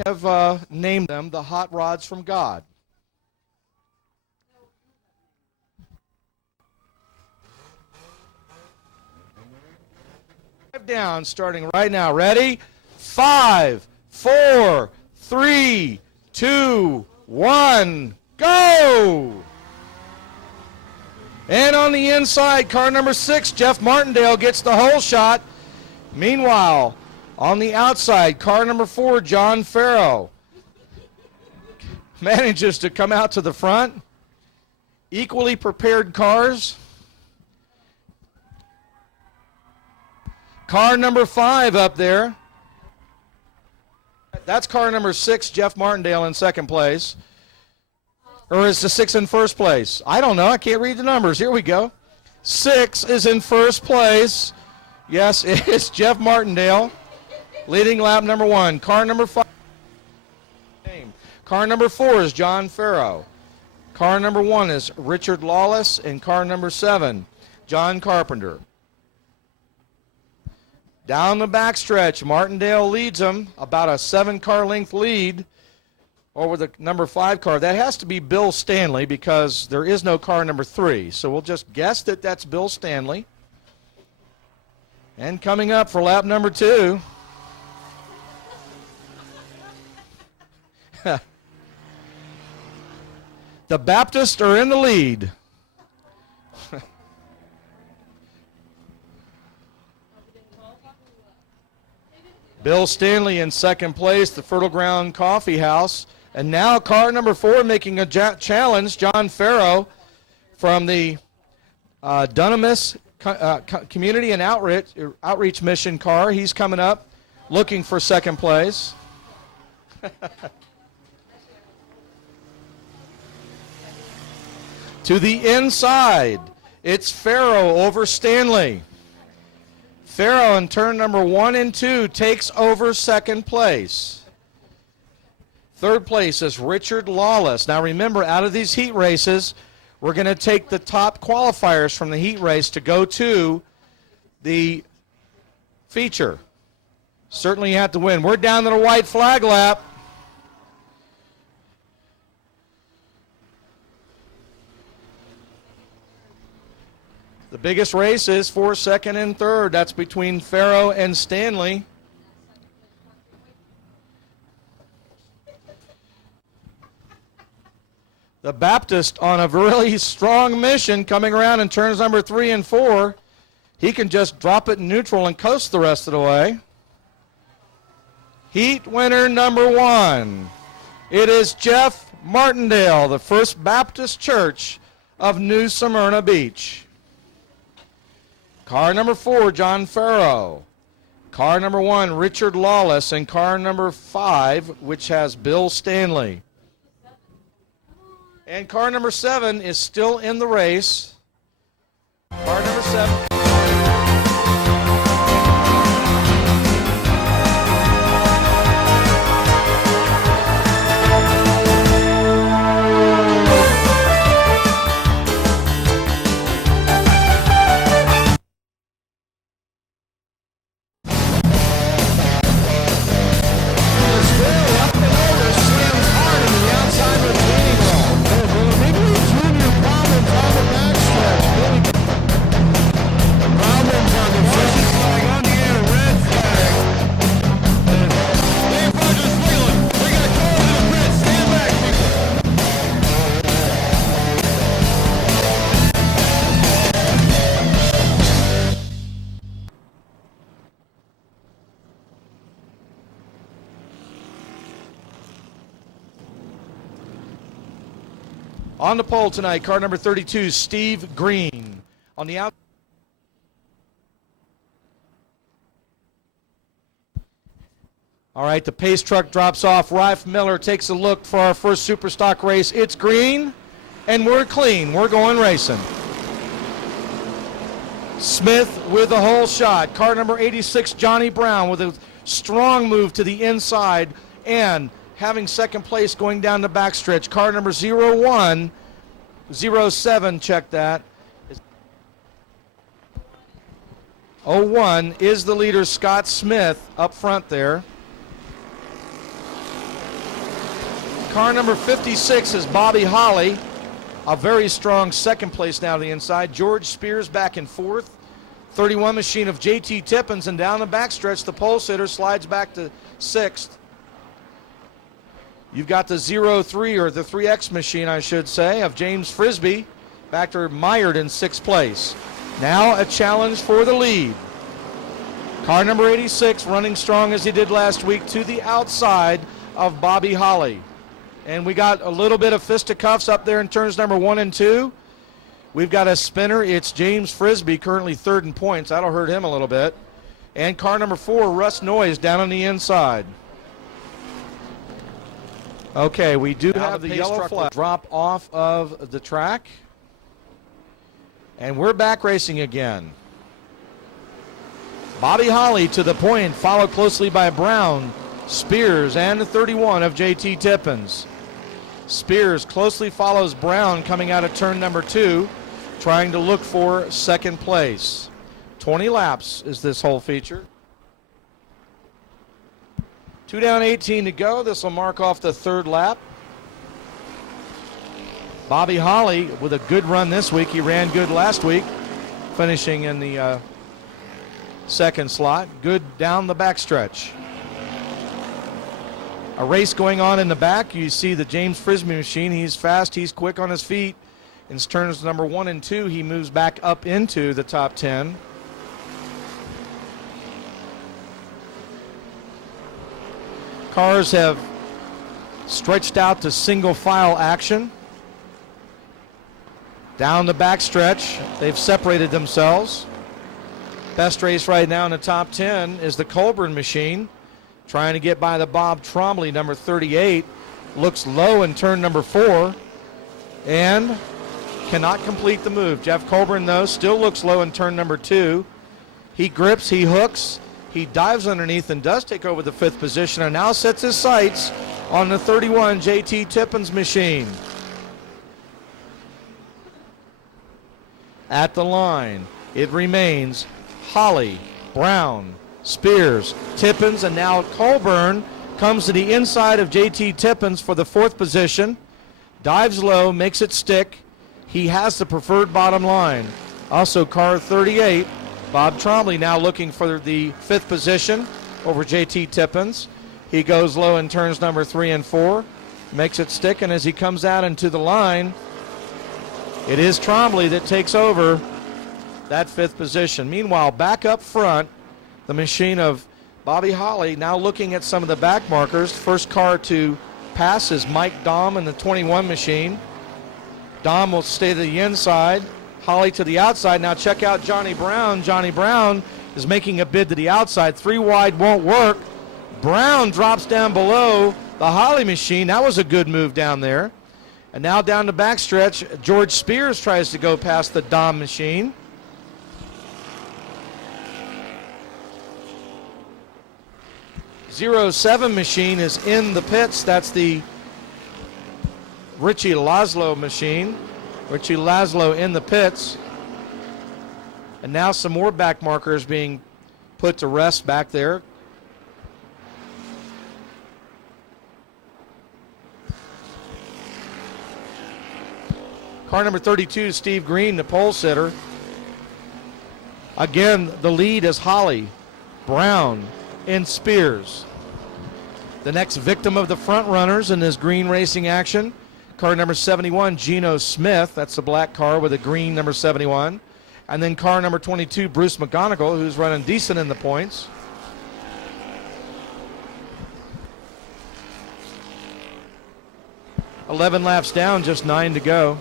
we have named them the Hot Rods from God. Down, starting right now. Ready? 5, 4, 3, 2, 1, go! And on the inside, car number 6, Jeff Martindale gets the whole shot. Meanwhile, on the outside, car number 4, John Farrow manages to come out to the front. Equally prepared cars. Car number 5 up there. That's car number 6, Jeff Martindale in second place. Or is the 6 in first place? I don't know. I can't read the numbers. Here we go. 6 is in first place. Yes, it's Jeff Martindale leading lap number 1. Car number 5. Car number 4 is John Farrow. Car number 1 is Richard Lawless. And car number 7, John Carpenter. Down the backstretch, Martindale leads them, about a 7-car length lead over the number 5 car. That has to be Bill Stanley because there is no car number 3. So we'll just guess that that's Bill Stanley. And coming up for lap number 2. The Baptists are in the lead. Bill Stanley in second place, the Fertile Ground Coffee House. And now car number 4 making a challenge, John Farrow from the Dunamis Community and Outreach Mission car. He's coming up looking for second place. To the inside, it's Farrow over Stanley. Farrow in turn number 1 and 2 takes over second place. Third place is Richard Lawless. Now remember, out of these heat races, we're going to take the top qualifiers from the heat race to go to the feature. Certainly you have to win. We're down to the white flag lap. The biggest race is for second and third. That's between Farrow and Stanley. The Baptist on a really strong mission coming around in turns number 3 and 4. He can just drop it in neutral and coast the rest of the way. Heat winner number 1. It is Jeff Martindale, the First Baptist Church of New Smyrna Beach. Car number 4, John Farrow. Car number 1, Richard Lawless. And car number 5, which has Bill Stanley. And car number 7 is still in the race. Car number 7. On the pole tonight, car number 32, Steve Green. On the out. All right, the pace truck drops off. Ralph Miller takes a look for our first Superstock race. It's green, and we're clean. We're going racing. Smith with a whole shot. Car number 86, Johnny Brown, with a strong move to the inside and having second place going down the backstretch. Car number 01, 07, check that. 01 is the leader, Scott Smith, up front there. Car number 56 is Bobby Holly. A very strong second place now to the inside. George Spears back in fourth. 31 machine of JT Tippins, and down the backstretch, the pole sitter slides back to sixth. You've got the 03, or the 3X machine, I should say, of James Frisbee back to mired in sixth place. Now a challenge for the lead. Car number 86 running strong as he did last week to the outside of Bobby Holly. And we got a little bit of fisticuffs up there in turns number 1 and 2. We've got a spinner. It's James Frisbee, currently third in points. That'll hurt him a little bit. And car number 4, Russ Noyes, down on the inside. Okay, we do have the yellow flag drop off of the track. And we're back racing again. Bobby Holly to the point, followed closely by Brown, Spears, and the 31 of JT Tippins. Spears closely follows Brown coming out of turn number 2, trying to look for second place. 20 laps is this whole feature. 2 down, 18 to go. This will mark off the third lap. Bobby Holly with a good run this week. He ran good last week, finishing in the second slot. Good down the backstretch. A race going on in the back. You see the James Frisbee machine. He's fast, he's quick on his feet. In turns number 1 and 2, he moves back up into the top 10. Cars have stretched out to single file action. Down the backstretch, they've separated themselves. Best race right now in the top 10 is the Colburn machine, trying to get by the Bob Trombley, number 38. Looks low in turn number 4 and cannot complete the move. Jeff Colburn, though, still looks low in turn number 2. He grips, he hooks, he dives underneath and does take over the 5th position, and now sets his sights on the 31 JT Tippins machine. At the line, it remains Holly, Brown, Spears, Tippins, and now Colburn comes to the inside of JT Tippins for the 4th position. Dives low, makes it stick. He has the preferred bottom line. Also, car 38, Bob Trombley, now looking for the 5th position over JT Tippins. He goes low in turns number 3 and 4, makes it stick, and as he comes out into the line, it is Trombley that takes over that 5th position. Meanwhile, back up front, the machine of Bobby Holly now looking at some of the back markers. First car to pass is Mike Dahm in the 21 machine. Dahm will stay to the inside, Holly to the outside. Now check out Johnny Brown. Johnny Brown is making a bid to the outside. 3 wide won't work. Brown drops down below the Holly machine. That was a good move down there. And now down the backstretch, George Spears tries to go past the Dahm machine. .07 machine is in the pits. That's the Richie Laszlo machine. Richie Laszlo in the pits. And now some more back markers being put to rest back there. Car number 32, Steve Green, the pole sitter. Again, the lead is Holly, Brown, and Spears. The next victim of the front runners in this green racing action, car number 71, Geno Smith. That's the black car with a green number 71. And then car number 22, Bruce McGonigal, who's running decent in the points. .11 laps down, just 9 to go.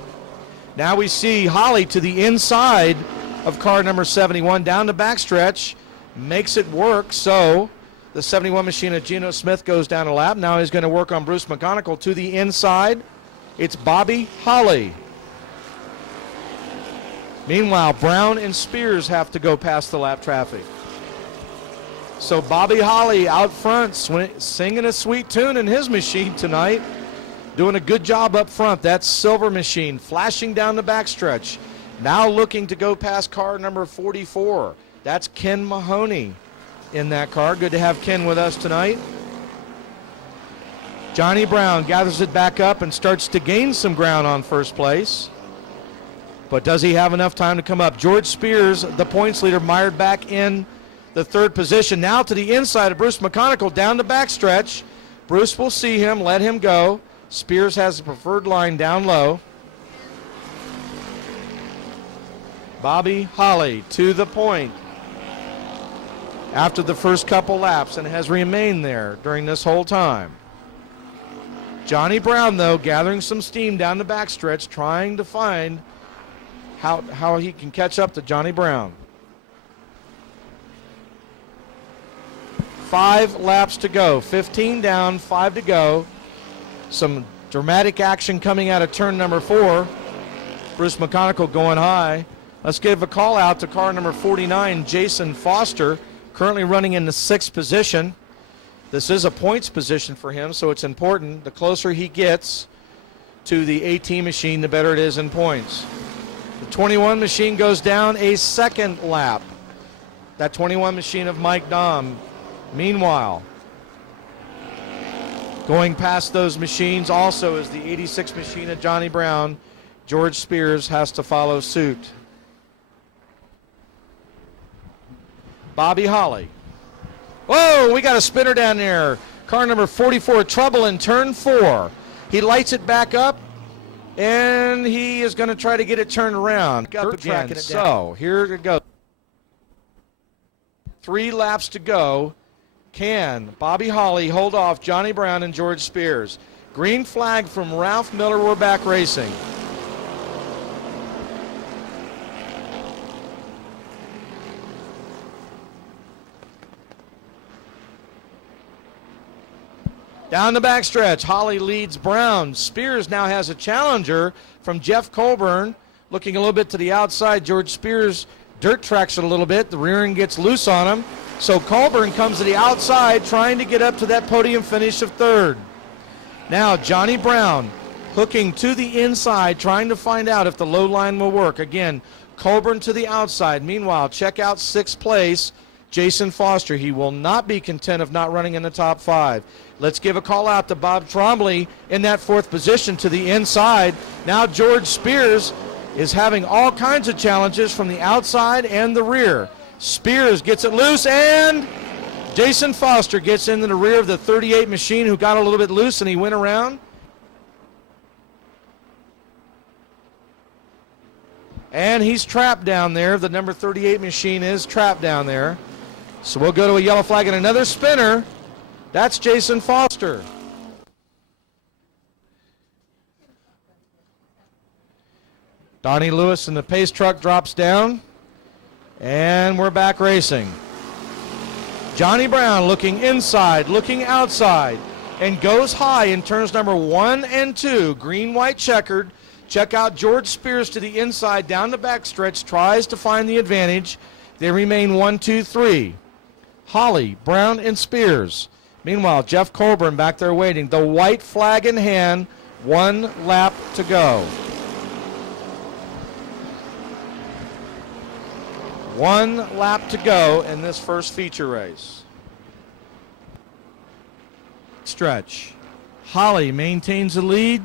Now we see Holly to the inside of car number 71, down the backstretch, makes it work. So the 71 machine of Geno Smith goes down a lap. Now he's going to work on Bruce McGonigal to the inside. It's Bobby Holly. Meanwhile, Brown and Spears have to go past the lap traffic. So Bobby Holly out front singing a sweet tune in his machine tonight. Doing a good job up front. That silver machine flashing down the backstretch. Now looking to go past car number 44. That's Ken Mahoney in that car. Good to have Ken with us tonight. Johnny Brown gathers it back up and starts to gain some ground on first place. But does he have enough time to come up? George Spears, the points leader, mired back in the third position. Now to the inside of Bruce McConicle down the backstretch. Bruce will see him, let him go. Spears has the preferred line down low. Bobby Holly to the point after the first couple laps and has remained there during this whole time. Johnny Brown, though, gathering some steam down the backstretch, trying to find how he can catch up to Johnny Brown. 5 laps to go, 15 down, 5 to go. Some dramatic action coming out of turn number 4. Bruce McConicle going high. Let's give a call out to car number 49, Jason Foster, currently running in the 6th position. This is a points position for him, so it's important. The closer he gets to the AT machine, the better it is in points. The 21 machine goes down a second lap. That 21 machine of Mike Dahm. Meanwhile, going past those machines also is the 86 machine of Johnny Brown. George Spears has to follow suit. Bobby Holly. Whoa, we got a spinner down there. Car number 44, trouble in turn 4. He lights it back up, and he is going to try to get it turned around. Up again. So here it goes. 3 laps to go. Can Bobby Holly hold off Johnny Brown and George Spears? Green flag from Ralph Miller. We're back racing. Down the backstretch, Holly leads Brown. Spears now has a challenger from Jeff Colburn, looking a little bit to the outside. George Spears dirt tracks it a little bit. The rear end gets loose on him. So Colburn comes to the outside, trying to get up to that podium finish of 3rd. Now Johnny Brown hooking to the inside, trying to find out if the low line will work. Again, Colburn to the outside. Meanwhile, check out 6th place, Jason Foster. He will not be content of not running in the top 5. Let's give a call out to Bob Trombley in that 4th position to the inside. Now George Spears is having all kinds of challenges from the outside and the rear. Spears gets it loose, and Jason Foster gets into the rear of the 38 machine, who got a little bit loose, and he went around. And he's trapped down there. The number 38 machine is trapped down there. So we'll go to a yellow flag and another spinner. That's Jason Foster. Donnie Lewis in the pace truck drops down. And we're back racing. Johnny Brown looking inside, looking outside, and goes high in turns number 1 and 2. Green, white, checkered. Check out George Spears to the inside, down the backstretch, tries to find the advantage. They remain 1, 2, 3. Holly, Brown, and Spears. Meanwhile, Jeff Colburn back there waiting. The white flag in hand, 1 lap to go. 1 lap to go in this first feature race. Stretch. Holly maintains the lead.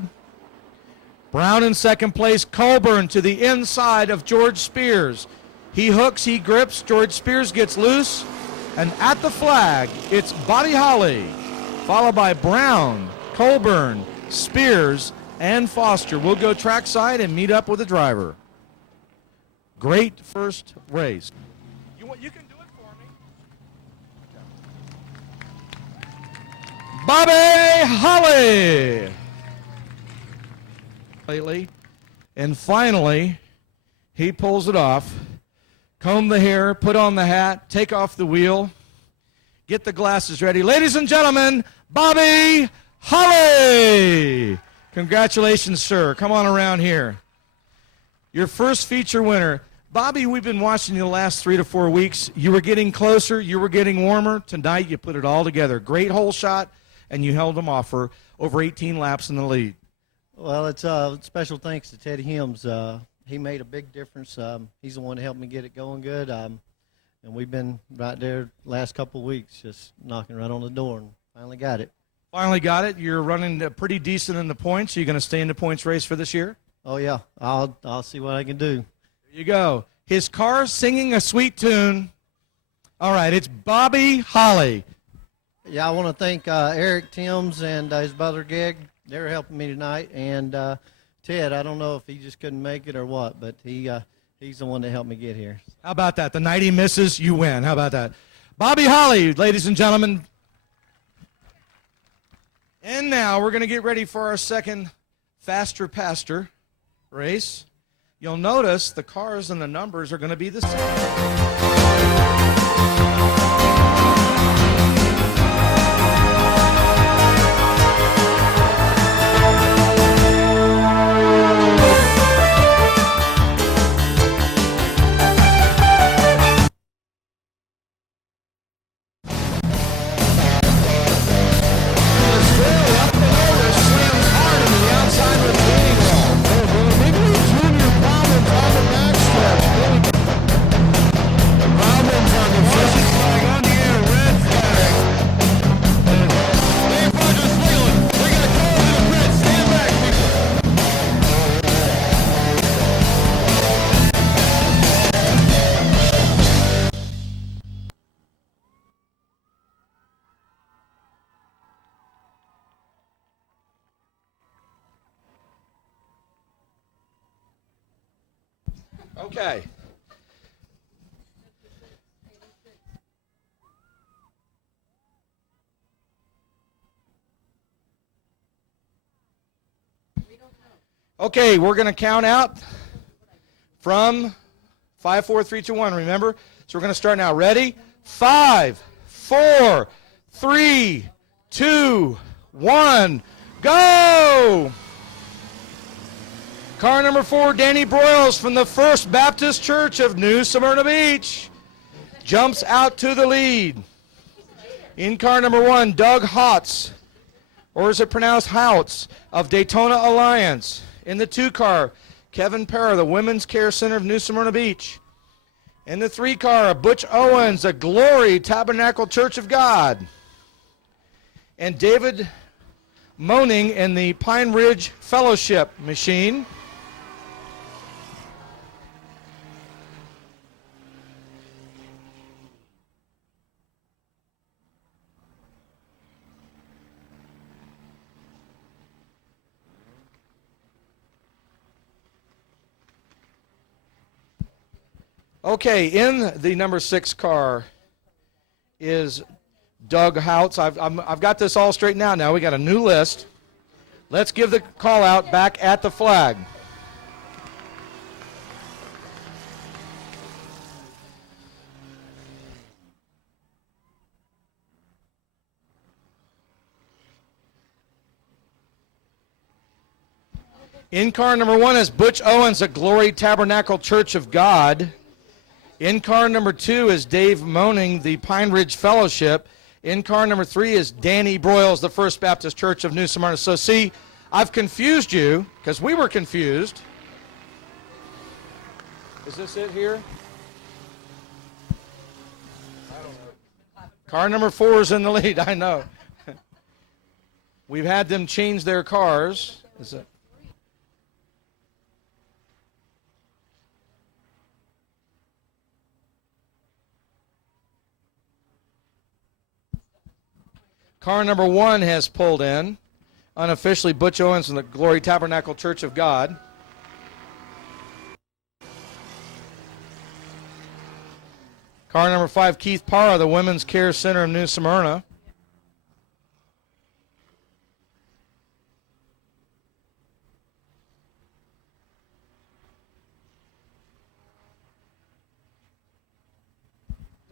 Brown in 2nd place. Colburn to the inside of George Spears. He hooks, he grips. George Spears gets loose. And at the flag, it's Bobby Holly, followed by Brown, Colburn, Spears, and Foster. We'll go trackside and meet up with the driver. Great first race. You can do it for me. Bobby Holly. Lately, and finally, he pulls it off. Comb the hair, put on the hat, take off the wheel, get the glasses ready. Ladies and gentlemen, Bobby Holly. Congratulations, sir. Come on around here. Your first feature winner. Bobby, we've been watching you the last 3 to 4 weeks. You were getting closer. You were getting warmer. Tonight, you put it all together. Great hole shot, and you held them off for over 18 laps in the lead. Well, it's special thanks to Teddy Hims. He made a big difference. He's the one that helped me get it going good. And we've been right there last couple of weeks, just knocking right on the door, and finally got it. Finally got it. You're running pretty decent in the points. Are you going to stay in the points race for this year? Oh yeah, I'll see what I can do. There you go. His car's singing a sweet tune. All right, it's Bobby Holly. Yeah, I want to thank Eric Timms and his brother Geg. They're helping me tonight, and Ted. I don't know if he just couldn't make it or what, but he's the one that helped me get here. How about that? The night he misses, you win. How about that? Bobby Holly, ladies and gentlemen. And now we're going to get ready for our second Faster Pastor race. You'll notice the cars and the numbers are going to be the same. Okay. Okay, we're going to count out from 5, 4, 3, 2, 1. Remember? So we're going to start now. Ready? 5, 4, 3, 2, 1. Go! Car number 4, Danny Broyles from the First Baptist Church of New Smyrna Beach jumps out to the lead. In car number 1, Doug Hotz, or is it pronounced Houts, of Daytona Alliance. In the 2 car, Kevin Parra, the Women's Care Center of New Smyrna Beach. In the 3 car, Butch Owens, the Glory Tabernacle Church of God. And David Moaning in the Pine Ridge Fellowship machine. Okay, in the number 6 car is Doug Houts. I've got this all straightened out now. We got a new list. Let's give the call out back at the flag. In car number 1 is Butch Owens, the Glory Tabernacle Church of God. In car number 2 is Dave Moaning, the Pine Ridge Fellowship. In car number 3 is Danny Broyles, the First Baptist Church of New Smyrna. So see, I've confused you, because we were confused. Is this it here? I don't know. Car number 4 is in the lead, I know. We've had them change their cars. Is it? Car number 1 has pulled in. Unofficially, Butch Owens from the Glory Tabernacle Church of God. Car number 5, Keith Parra, the Women's Care Center of New Smyrna.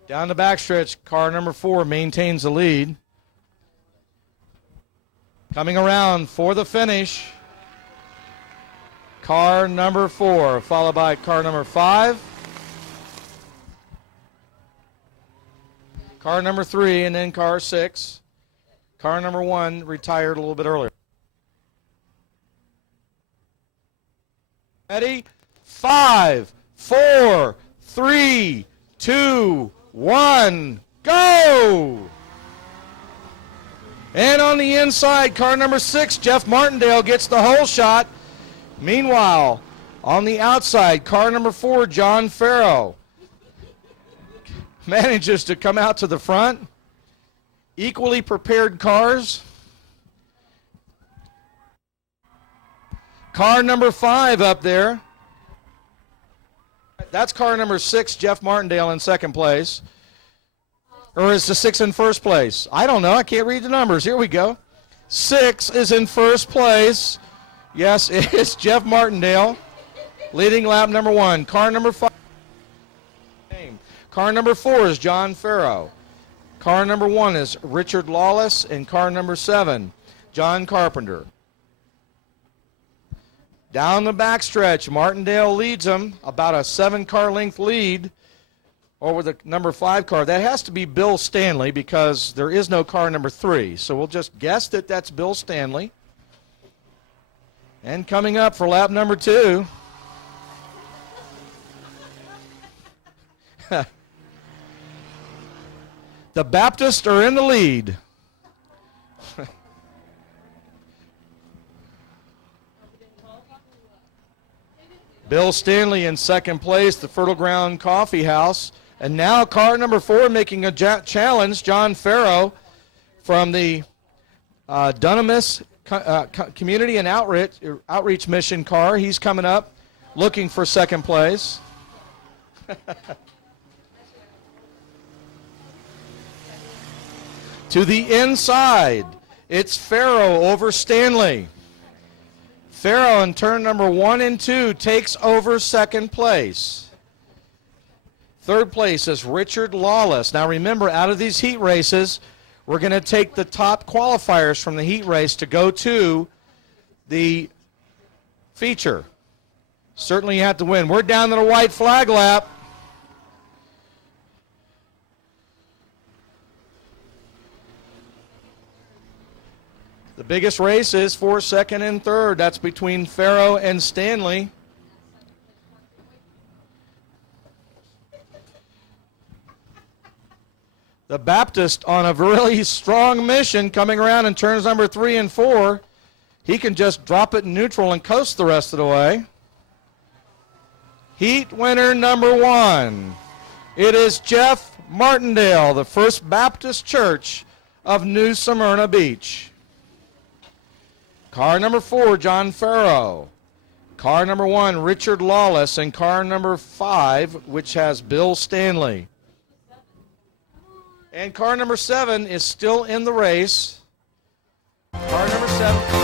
Down the backstretch, car number 4 maintains the lead. Coming around for the finish, car number 4, followed by car number 5, car number 3, and then car 6. Car number 1 retired a little bit earlier. Ready? 5, 4, 3, 2, 1, go! And on the inside, car number 6, Jeff Martindale, gets the whole shot. Meanwhile, on the outside, car number 4, John Farrow, manages to come out to the front. Equally prepared cars. Car number 5 up there. That's car number 6, Jeff Martindale, in second place. Or is the 6 in first place? I don't know. I can't read the numbers. Here we go. 6 is in first place. Yes, it's Jeff Martindale, leading lap number 1. Car number 5. Car number 4 is John Farrow. Car number 1 is Richard Lawless, and car number 7, John Carpenter. Down the backstretch, Martindale leads them, about a 7-car length lead over the number 5 car. That has to be Bill Stanley because there is no car number 3. So we'll just guess that that's Bill Stanley. And coming up for lap number 2. The Baptists are in the lead. Bill Stanley in second place, the Fertile Ground Coffee House. And now car number 4 making a challenge, John Farrow from the Dunamis Community and Outreach Mission car. He's coming up looking for second place. To the inside, it's Farrow over Stanley. Farrow in turn number 1 and 2 takes over second place. Third place is Richard Lawless. Now remember, out of these heat races, we're going to take the top qualifiers from the heat race to go to the feature. Certainly you have to win. We're down to the white flag lap. The biggest race is for second and third. That's between Farrow and Stanley. The Baptist on a really strong mission coming around in turns number 3 and 4. He can just drop it in neutral and coast the rest of the way. Heat winner number 1. It is Jeff Martindale, the First Baptist Church of New Smyrna Beach. Car number 4, John Farrow. Car number 1, Richard Lawless. And car number 5, which has Bill Stanley. And car number 7 is still in the race. Car number 7.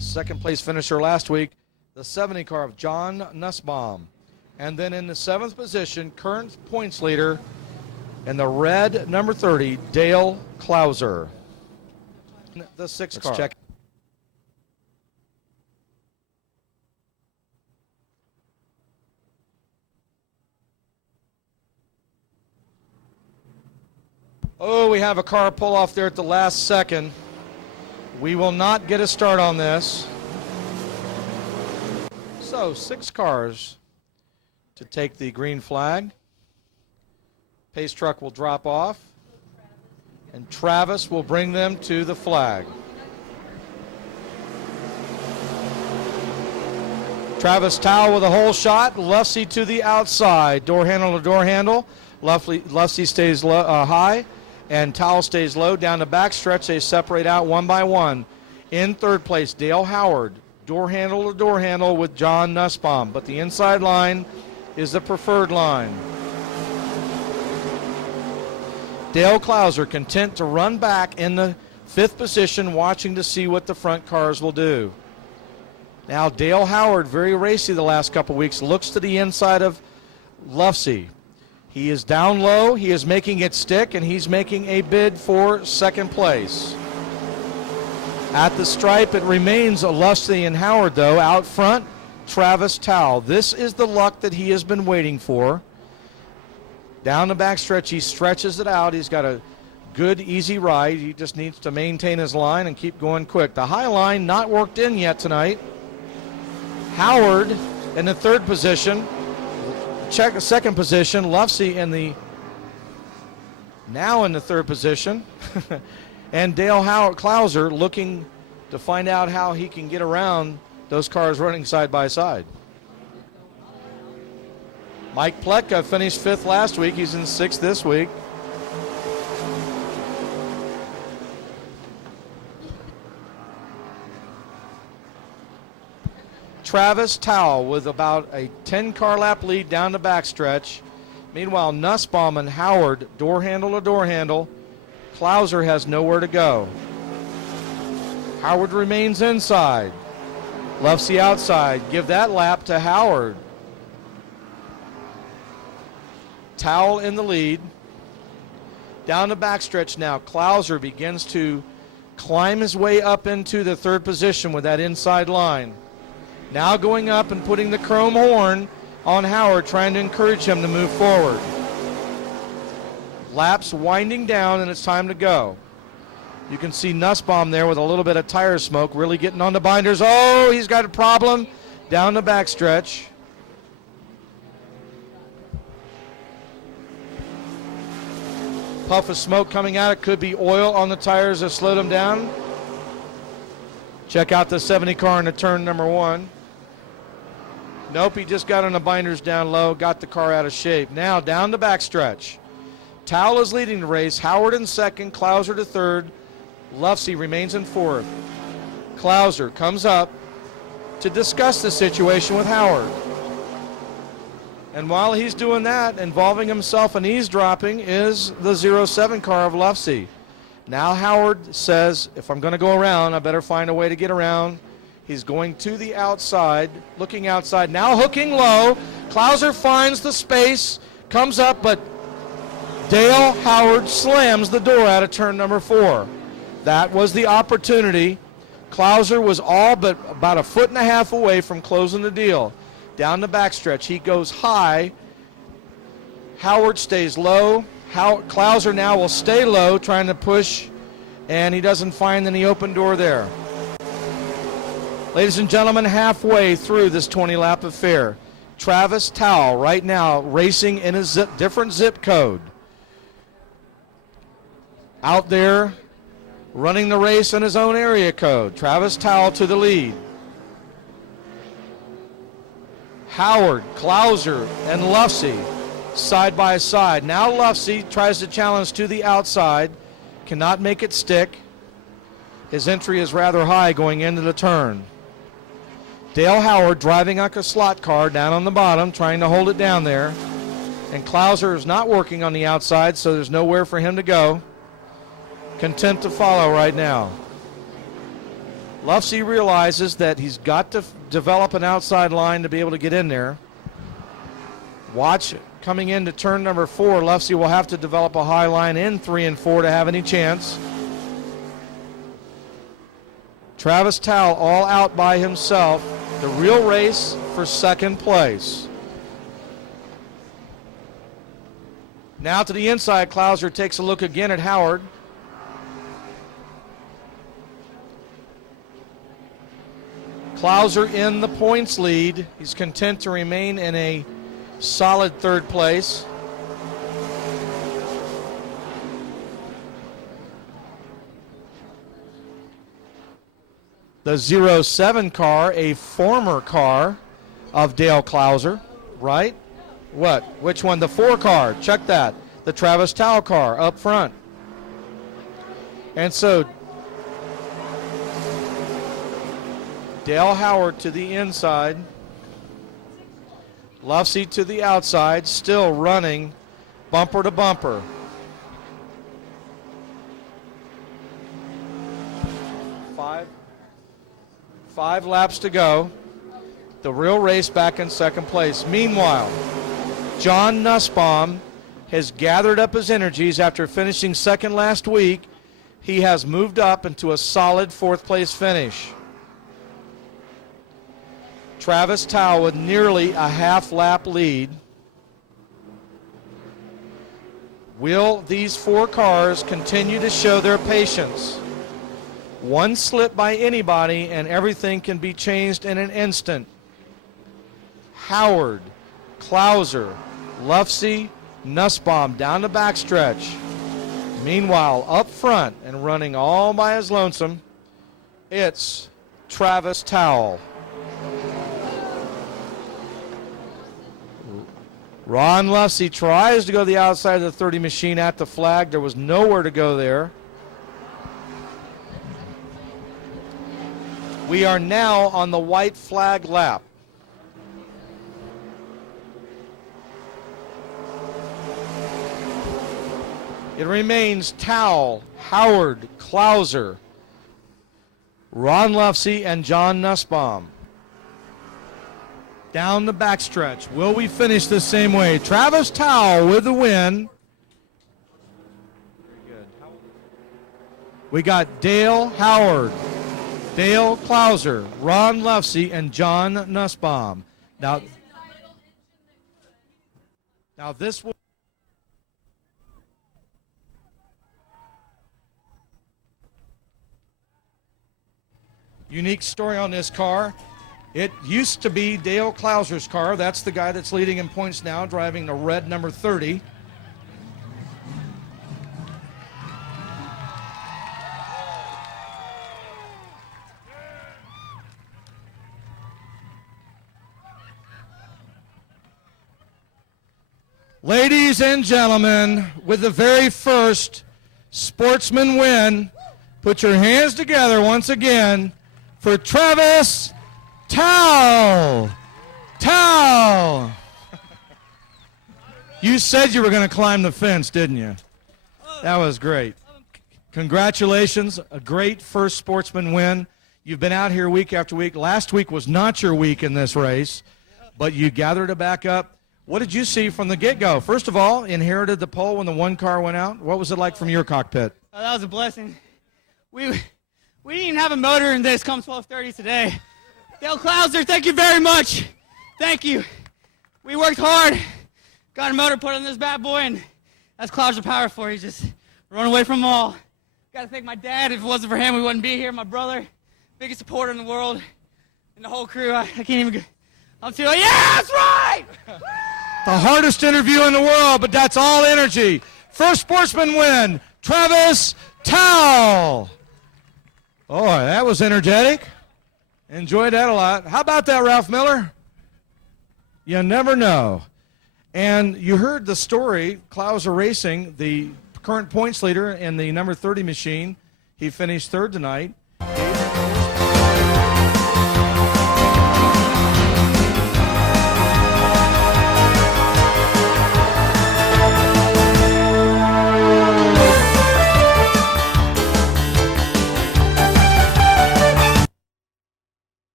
Second place finisher last week, the 70 car of John Nussbaum. And then in the 7th position, current points leader in the red number 30, Dale Klauser. The 6th car. Check. Oh, we have a car pull off there at the last second. We will not get a start on this. So 6 cars to take the green flag. Pace truck will drop off, and Travis will bring them to the flag. Travis Towle with a hole shot. Luffsey to the outside. Door handle to door handle. Luffsey stays high, and Towle stays low. Down the backstretch, they separate out one by one. In third place, Dale Howard. Door handle to door handle with John Nussbaum. But the inside line is the preferred line. Dale Klauser content to run back in the 5th position, watching to see what the front cars will do. Now Dale Howard, very racy the last couple weeks, looks to the inside of Lufsey. He is down low, he is making it stick, and he's making a bid for 2nd place. At the stripe, it remains Lufsey and Howard, though. Out front, Travis Towle. This is the luck that he has been waiting for. Down the backstretch, he stretches it out. He's got a good, easy ride. He just needs to maintain his line and keep going quick. The high line not worked in yet tonight. Howard in the 3rd position. Check the 2nd position. Lufsey in the 3rd position. And Dale Klauser looking to find out how he can get around those cars running side by side. Mike Pletka finished 5th last week. He's in 6th this week. Travis Towle with about a 10-car lap lead down the backstretch. Meanwhile, Nussbaum and Howard door handle to door handle. Klauser has nowhere to go. Howard remains inside. Lufsey outside. Give that lap to Howard. Towle in the lead. Down the backstretch now. Klauser begins to climb his way up into the 3rd position with that inside line. Now going up and putting the chrome horn on Howard, trying to encourage him to move forward. Laps winding down, and it's time to go. You can see Nussbaum there with a little bit of tire smoke, really getting on the binders. Oh, he's got a problem down the backstretch. Puff of smoke coming out. It could be oil on the tires that slowed him down. Check out the 70 car in the turn number 1. Nope, he just got on the binders down low, got the car out of shape. Now down the backstretch. Towle is leading the race. Howard in 2nd, Klauser to 3rd. Lufsey remains in 4th. Klauser comes up to discuss the situation with Howard. And while he's doing that, involving himself in eavesdropping is the 07 car of Lufsey. Now Howard says, if I'm going to go around, I better find a way to get around. He's going to the outside, looking outside, now hooking low. Klauser finds the space, comes up, but Dale Howard slams the door out of turn number 4. That was the opportunity. Klauser was all but about 1.5 feet away from closing the deal. Down the backstretch, he goes high. Howard stays low. Klauser now will stay low, trying to push, and he doesn't find any open door there. Ladies and gentlemen, halfway through this 20-lap affair, Travis Towle right now racing in a different zip code. Out there running the race in his own area code. Travis Towle to the lead. Howard, Klauser, and Lufsey side by side. Now Lufsey tries to challenge to the outside. Cannot make it stick. His entry is rather high going into the turn. Dale Howard driving like a slot car down on the bottom, trying to hold it down there. And Klauser is not working on the outside, so there's nowhere for him to go. Content to follow right now. Lufsey realizes that he's got to develop an outside line to be able to get in there. Watch coming into turn number 4. Lufsey will have to develop a high line in 3 and 4 to have any chance. Travis Towle all out by himself. The real race for 2nd place. Now to the inside, Klauser takes a look again at Howard. Klauser in the points lead. He's content to remain in a solid 3rd place. The 07 car, a former car of Dale Klauser, right? What? Which one? The 4 car. Check that. The Travis Towle car up front. And so Dale Howard to the inside. Lufsey to the outside, still running bumper to bumper. 5 laps to go. The real race back in second place. Meanwhile, John Nussbaum has gathered up his energies after finishing second last week. He has moved up into a solid 4th place finish. Travis Towle with nearly a half lap lead. Will these 4 cars continue to show their patience? One slip by anybody and everything can be changed in an instant. Howard, Klauser, Lufsey, Nussbaum down the backstretch. Meanwhile, up front and running all by his lonesome, it's Travis Towle. Ron Lufsey tries to go the outside of the 30 machine at the flag. There was nowhere to go there. We are now on the white flag lap. It remains Towle, Howard, Klauser, Ron Lufsey, and John Nussbaum. Down the backstretch. Will we finish the same way? Travis Towle with the win. Very good. We got Dale Howard, Dale Klauser, Ron Lufsey, and John Nussbaum. Now this will. Unique story on this car. It used to be Dale Klauser's car. That's the guy that's leading in points now, driving the red number 30. Ladies and gentlemen, with the very first Sportsman win, put your hands together once again for Travis Towle. Towle. You said you were going to climb the fence, didn't you? That was great. Congratulations. A great first Sportsman win. You've been out here week after week. Last week was not your week in this race, but you gathered it back up. What did you see from the get-go? First of all, inherited the pole when the one car went out. What was it like from your cockpit? Oh, that was a blessing. We didn't even have a motor in this come 12:30 today. Dale Klauser, thank you very much. Thank you. We worked hard, got a motor put on this bad boy, and that's Klauser power for. He just run away from them all. Got to thank my dad. If it wasn't for him, we wouldn't be here. My brother, biggest supporter in the world, and the whole crew. I can't even. I'm too. Yeah, that's right. The hardest interview in the world, but that's all energy. First Sportsman win, Travis Towle. Oh, that was energetic. Enjoyed that a lot. How about that, Ralph Miller? You never know. And you heard the story, Klauser Racing, the current points leader in the number 30 machine. He finished third tonight.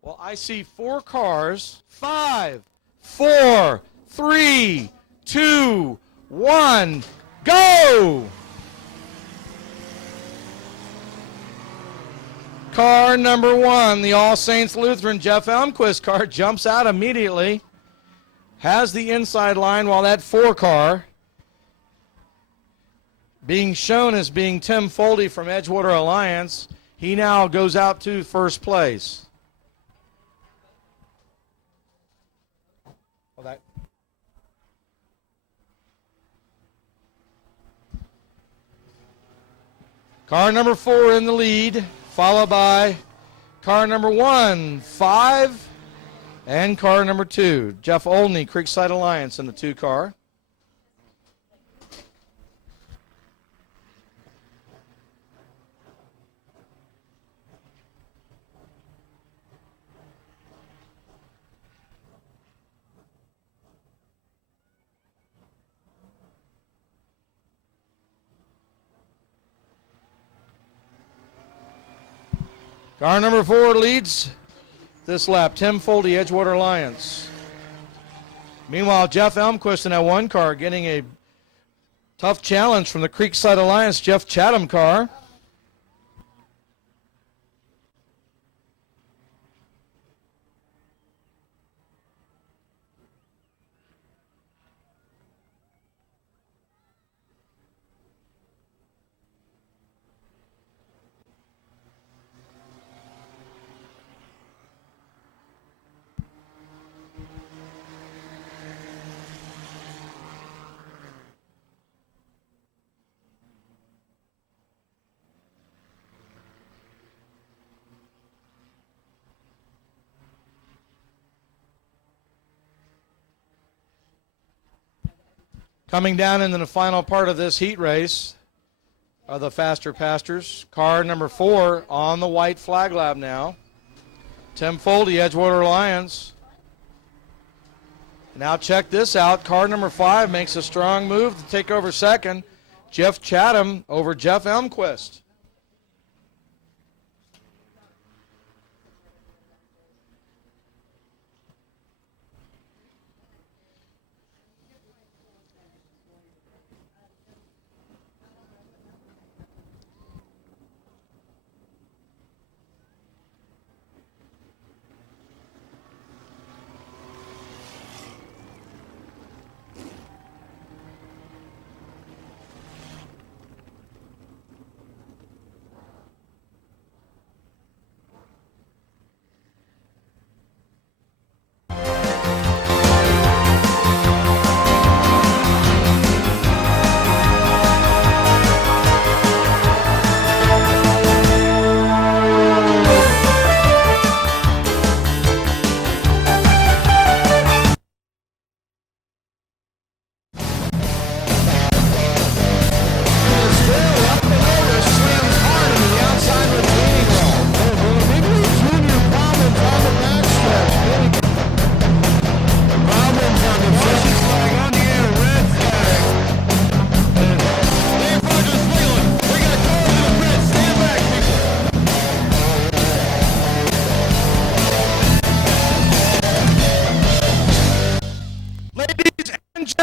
Well, I see four cars. 5, 4, 3, 2, 1, go! Car number 1, the All Saints Lutheran Jeff Elmquist car, jumps out immediately. Has the inside line, while that 4 car, being shown as being Tim Foldy from Edgewater Alliance, he now goes out to first place. Well, that Car number 4 in the lead, followed by car number 1, 5, and car number 2. Jeff Olney, Creekside Alliance in the 2 car. Car number 4 leads this lap, Tim Foldy, Edgewater Alliance. Meanwhile, Jeff Elmquist in that 1 car getting a tough challenge from the Creekside Alliance Jeff Chatham car. Coming down into the final part of this heat race are the faster pastors. Car number 4 on the white flag lap now. Tim Foldy, Edgewater Alliance. Now check this out. Car number 5 makes a strong move to take over second. Jeff Chatham over Jeff Elmquist.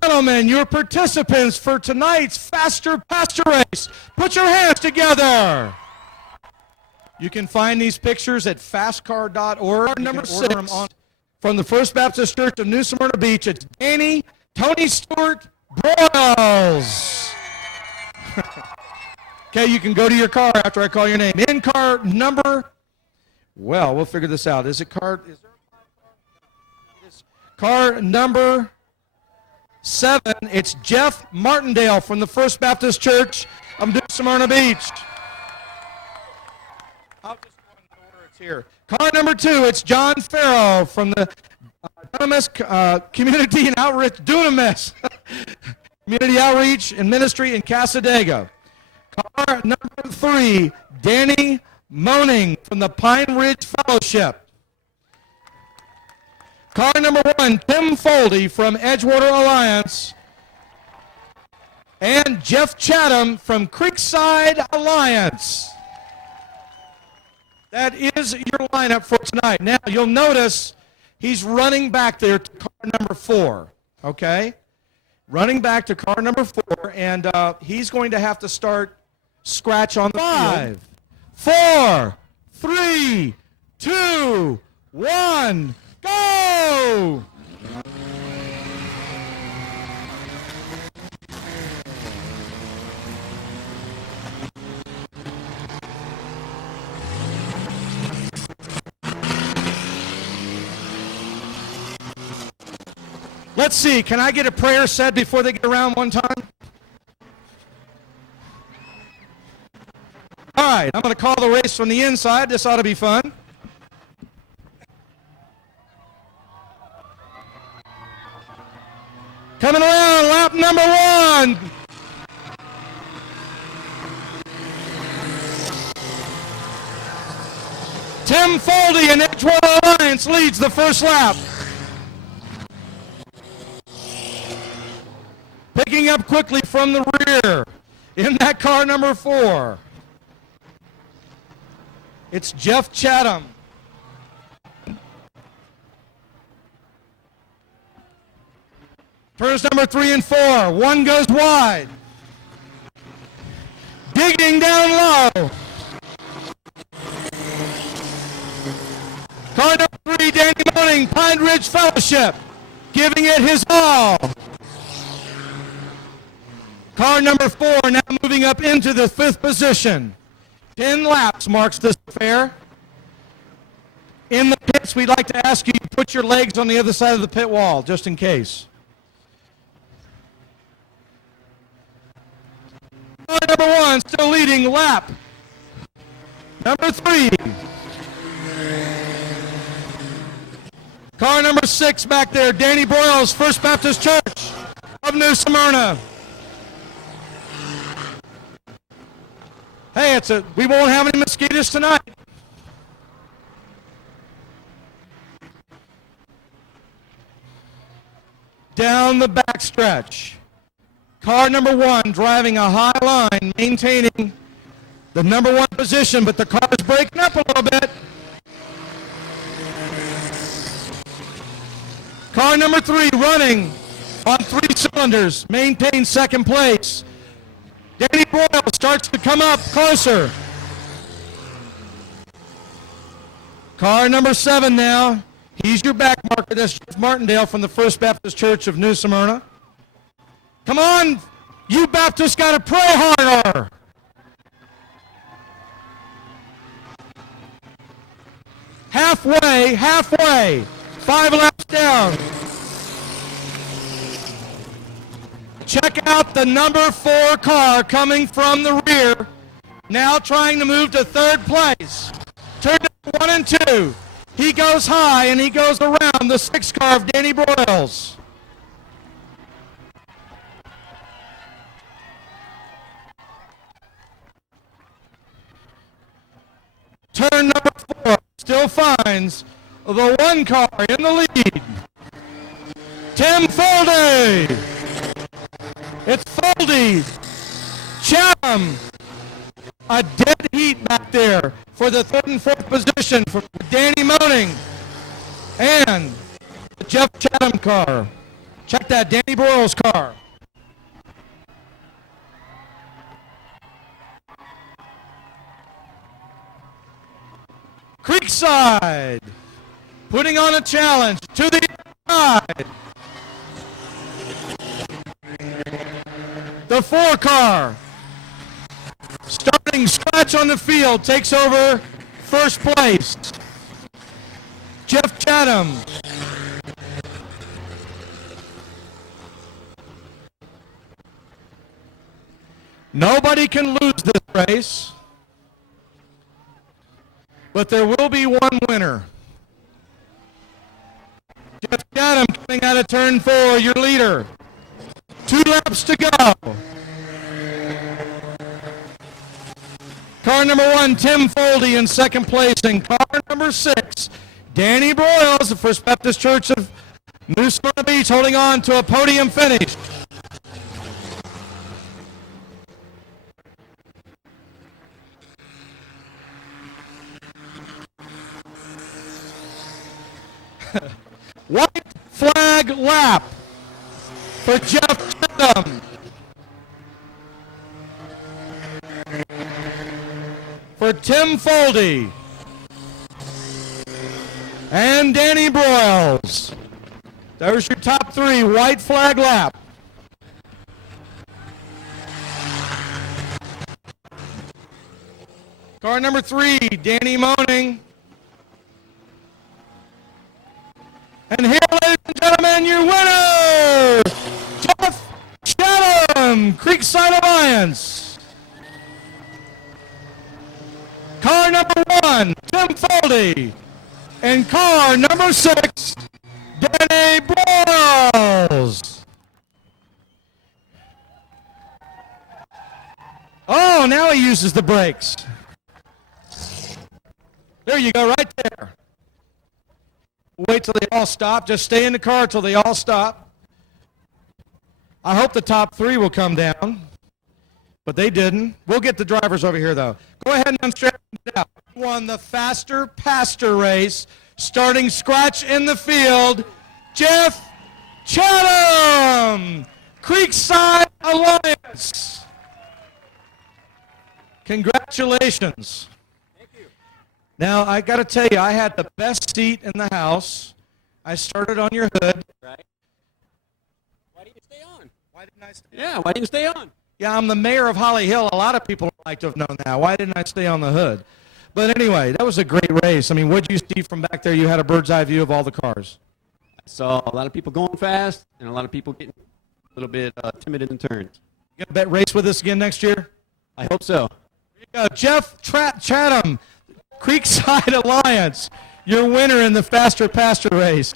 Gentlemen, your participants for tonight's Faster Pastor Race, put your hands together. You can find these pictures at FASCAR.org. Number 6 from the First Baptist Church of New Smyrna Beach. It's Danny Tony Stewart Broyles. Okay, you can go to your car after I call your name. In car number, well, we'll figure this out. Is there a car? Car number 7, it's Jeff Martindale from the First Baptist Church of New Smyrna Beach. I'll just go in the order it's here. Car number 2, it's John Farrow from the Dunamis Community and Outreach, Dunamis Community Outreach and Ministry in Casadega. Car number 3, Danny Moaning from the Pine Ridge Fellowship. Car number 1, Tim Foldy from Edgewater Alliance. And Jeff Chatham from Creekside Alliance. That is your lineup for tonight. Now, you'll notice he's running back there to car number 4, okay? Running back to car number 4, and he's going to have to start scratch on the 5, 4, 3, 2, 1, go! Let's see, can I get a prayer said before they get around one time? right, I'm going to call the race from the inside. This ought to be fun. Coming around, lap number 1. Tim Foldy and Edgewater Alliance leads the first lap. Picking up quickly from the rear in that car number 4. It's Jeff Chatham. Turns number 3 and 4. One goes wide. Digging down low. Car number 3, Danny Moaning, Pine Ridge Fellowship, giving it his all. Car number 4 now moving up into the 5th position. 10 laps marks this affair. In the pits, we'd like to ask you to put your legs on the other side of the pit wall, just in case. Car number 1 still leading lap number 3. Car number 6 back there, Danny Broyles, First Baptist Church of New Smyrna. Hey, we won't have any mosquitoes tonight. Down the backstretch. Car number 1 driving a high line, maintaining the number 1 position, but the car is breaking up a little bit. Car number 3 running on 3 cylinders, maintains 2nd place. Danny Broyle starts to come up closer. Car number 7 now. He's your back marker. That's Jeff Martindale from the First Baptist Church of New Smyrna. Come on, you Baptists got to pray harder. Halfway. 5 laps down. Check out the number 4 car coming from the rear. Now trying to move to 3rd place. Turn 1 and 2. He goes high and he goes around the 6 car of Danny Broyles. Turn number 4 still finds the 1 car in the lead. Tim Foldy. It's Foldy. Chatham. A dead heat back there for the 3rd and 4th position for Danny Moaning. And the Jeff Chatham car. Check that, Danny Broyles car. Creekside, putting on a challenge to the side. The 4 car, starting scratch on the field, takes over 1st place. Jeff Chatham. Nobody can lose this race. But there will be one winner. Jeff Chatham coming out of turn 4, your leader. 2 laps to go. Car number 1, Tim Foldy in 2nd place. And car number 6, Danny Broyles, the First Baptist Church of New Smyrna Beach, holding on to a podium finish. White flag lap for Jeff Chatham. For Tim Foldy. And Danny Broyles. There's your top 3, white flag lap. Car number 3, Danny Moaning. And here, ladies and gentlemen, your winner, Jeff Chatham, Creekside Alliance. car number 1, Tim Foldy. And car number 6, Danny Broyles. Oh, now he uses the brakes. There you go, right there. Wait till they all stop. Just stay in the car till they all stop. I hope the top 3 will come down, but they didn't. We'll get the drivers over here, though. Go ahead and unstrap it out. Won the faster pastor race, starting scratch in the field, Jeff Chatham, Creekside Alliance. Congratulations. Thank you. Now, I got to tell you, I had the best seat in the house. I started on your hood. Right. Why didn't you stay on? Why didn't I stay Yeah, why didn't you stay on? Yeah, I'm the mayor of Holly Hill. A lot of people would like to have known that. Why didn't I stay on the hood? But anyway, that was a great race. I mean, what did you see from back there? You had a bird's eye view of all the cars. I saw a lot of people going fast and a lot of people getting a little bit timid in the turns. You going to race with us again next year? I hope so. Jeff Chatham, Creekside Alliance, your winner in the faster pastor race.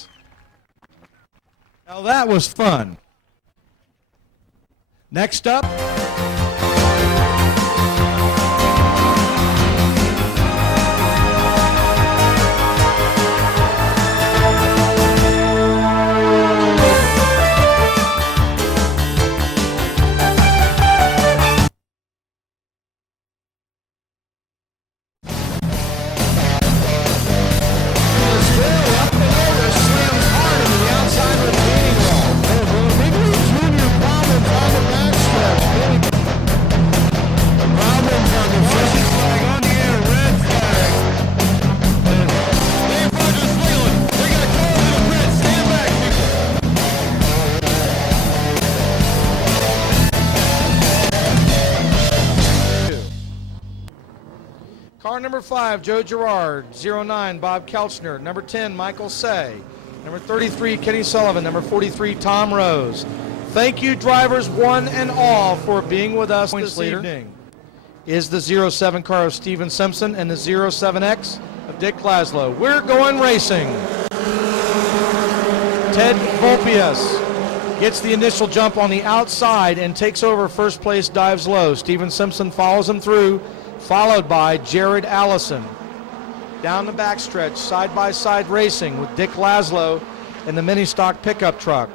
Now that was fun. Next up. Car number 5, Joe Girard. 09, Bob Kelchner. Number 10, Michael Say. Number 33, Kenny Sullivan. Number 43, Tom Rose. Thank you, drivers, one and all, for being with us this evening. Is the 07 car of Steven Simpson and the 07X of Dick Laszlo. We're going racing. Ted Volpius gets the initial jump on the outside and takes over first place, dives low. Steven Simpson follows him through, followed by Jared Allison. Down the backstretch, side-by-side racing with Dick Laszlo in the mini-stock pickup truck.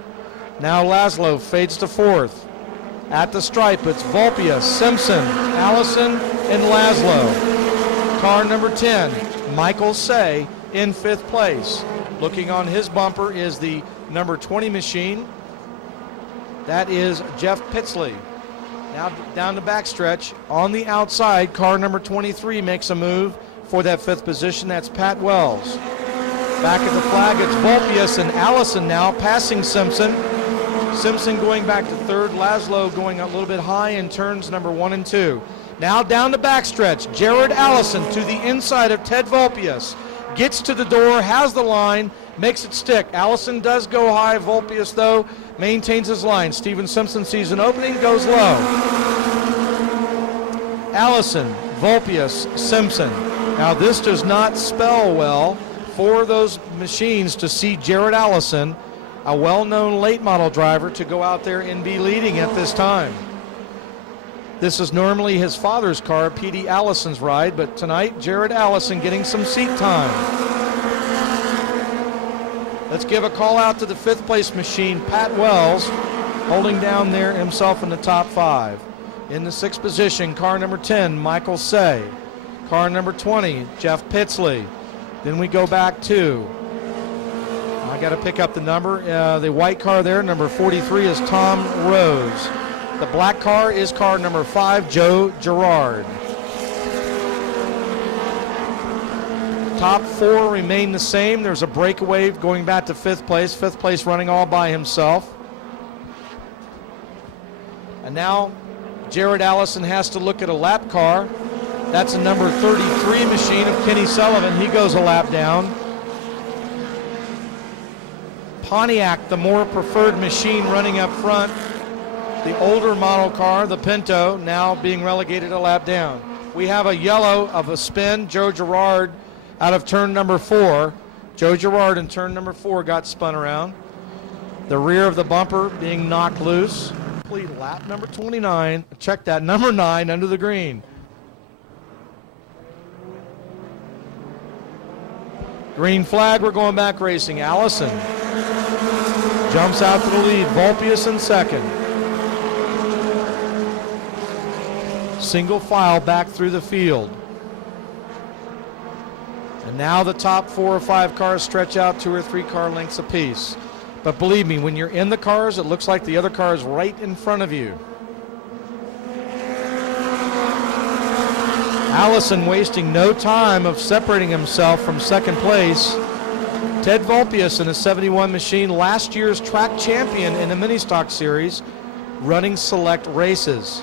Now Laszlo fades to fourth. At the stripe, it's Volpius, Simpson, Allison, and Laszlo. Car number 10, Michael Say, in fifth place. Looking on his bumper is the number 20 machine. That is Jeff Pitsley. Now down the backstretch, on the outside, car number 23 makes a move for that fifth position. That's Pat Wells. Back at the flag, it's Volpius and Allison now passing Simpson. Simpson going back to third, Laszlo going a little bit high in turns number 1 and 2. Now down the backstretch, Jared Allison to the inside of Ted Volpius. Gets to the door, has the line, makes it stick. Allison does go high. Volpius, though, maintains his line. Steven Simpson sees an opening, goes low. Allison, Volpius, Simpson. Now this does not spell well for those machines to see Jared Allison, a well-known late model driver, to go out there and be leading at this time. This is normally his father's car, P.D. Allison's ride, but tonight Jared Allison getting some seat time. Let's give a call out to the fifth place machine, Pat Wells, holding down there himself in the top 5. In the sixth position, car number 10, Michael Say. Car number 20, Jeff Pitsley. Then we go back to, I got to pick up the number, the white car there, number 43 is Tom Rose. The black car is car number 5, Joe Girard. Top 4 remain the same. There's a breakaway going back to fifth place. Fifth place running all by himself. And now Jared Allison has to look at a lap car. That's a number 33 machine of Kenny Sullivan. He goes a lap down. Pontiac, the more preferred machine, running up front. The older model car, the Pinto, now being relegated a lap down. We have a yellow of a spin. Joe Girard out of turn number 4. Joe Girard in turn number 4 got spun around. The rear of the bumper being knocked loose. Complete lap number 29. Check that, number 9 under the green. Green flag, we're going back racing. Allison jumps out to the lead. Vulpius in second. Single file back through the field. And now the top 4 or 5 cars stretch out 2 or 3 car lengths apiece. But believe me, when you're in the cars, it looks like the other car is right in front of you. Allison wasting no time of separating himself from second place. Ted Vulpius in a 71 machine, last year's track champion in the mini stock series, running select races.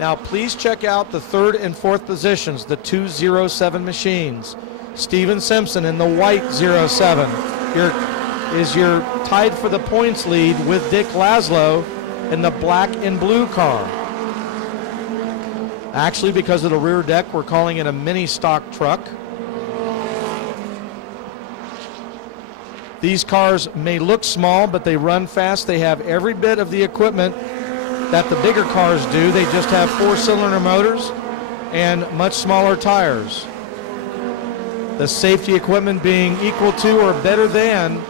Now please check out the 3rd and 4th positions, the 207 machines. Steven Simpson in the white 07 is your tied for the points lead with Dick Laszlo in the black and blue car. Actually, because of the rear deck, we're calling it a mini stock truck. These cars may look small, but they run fast. They have every bit of the equipment that the bigger cars do. They just have 4-cylinder motors and much smaller tires. The safety equipment being equal to or better than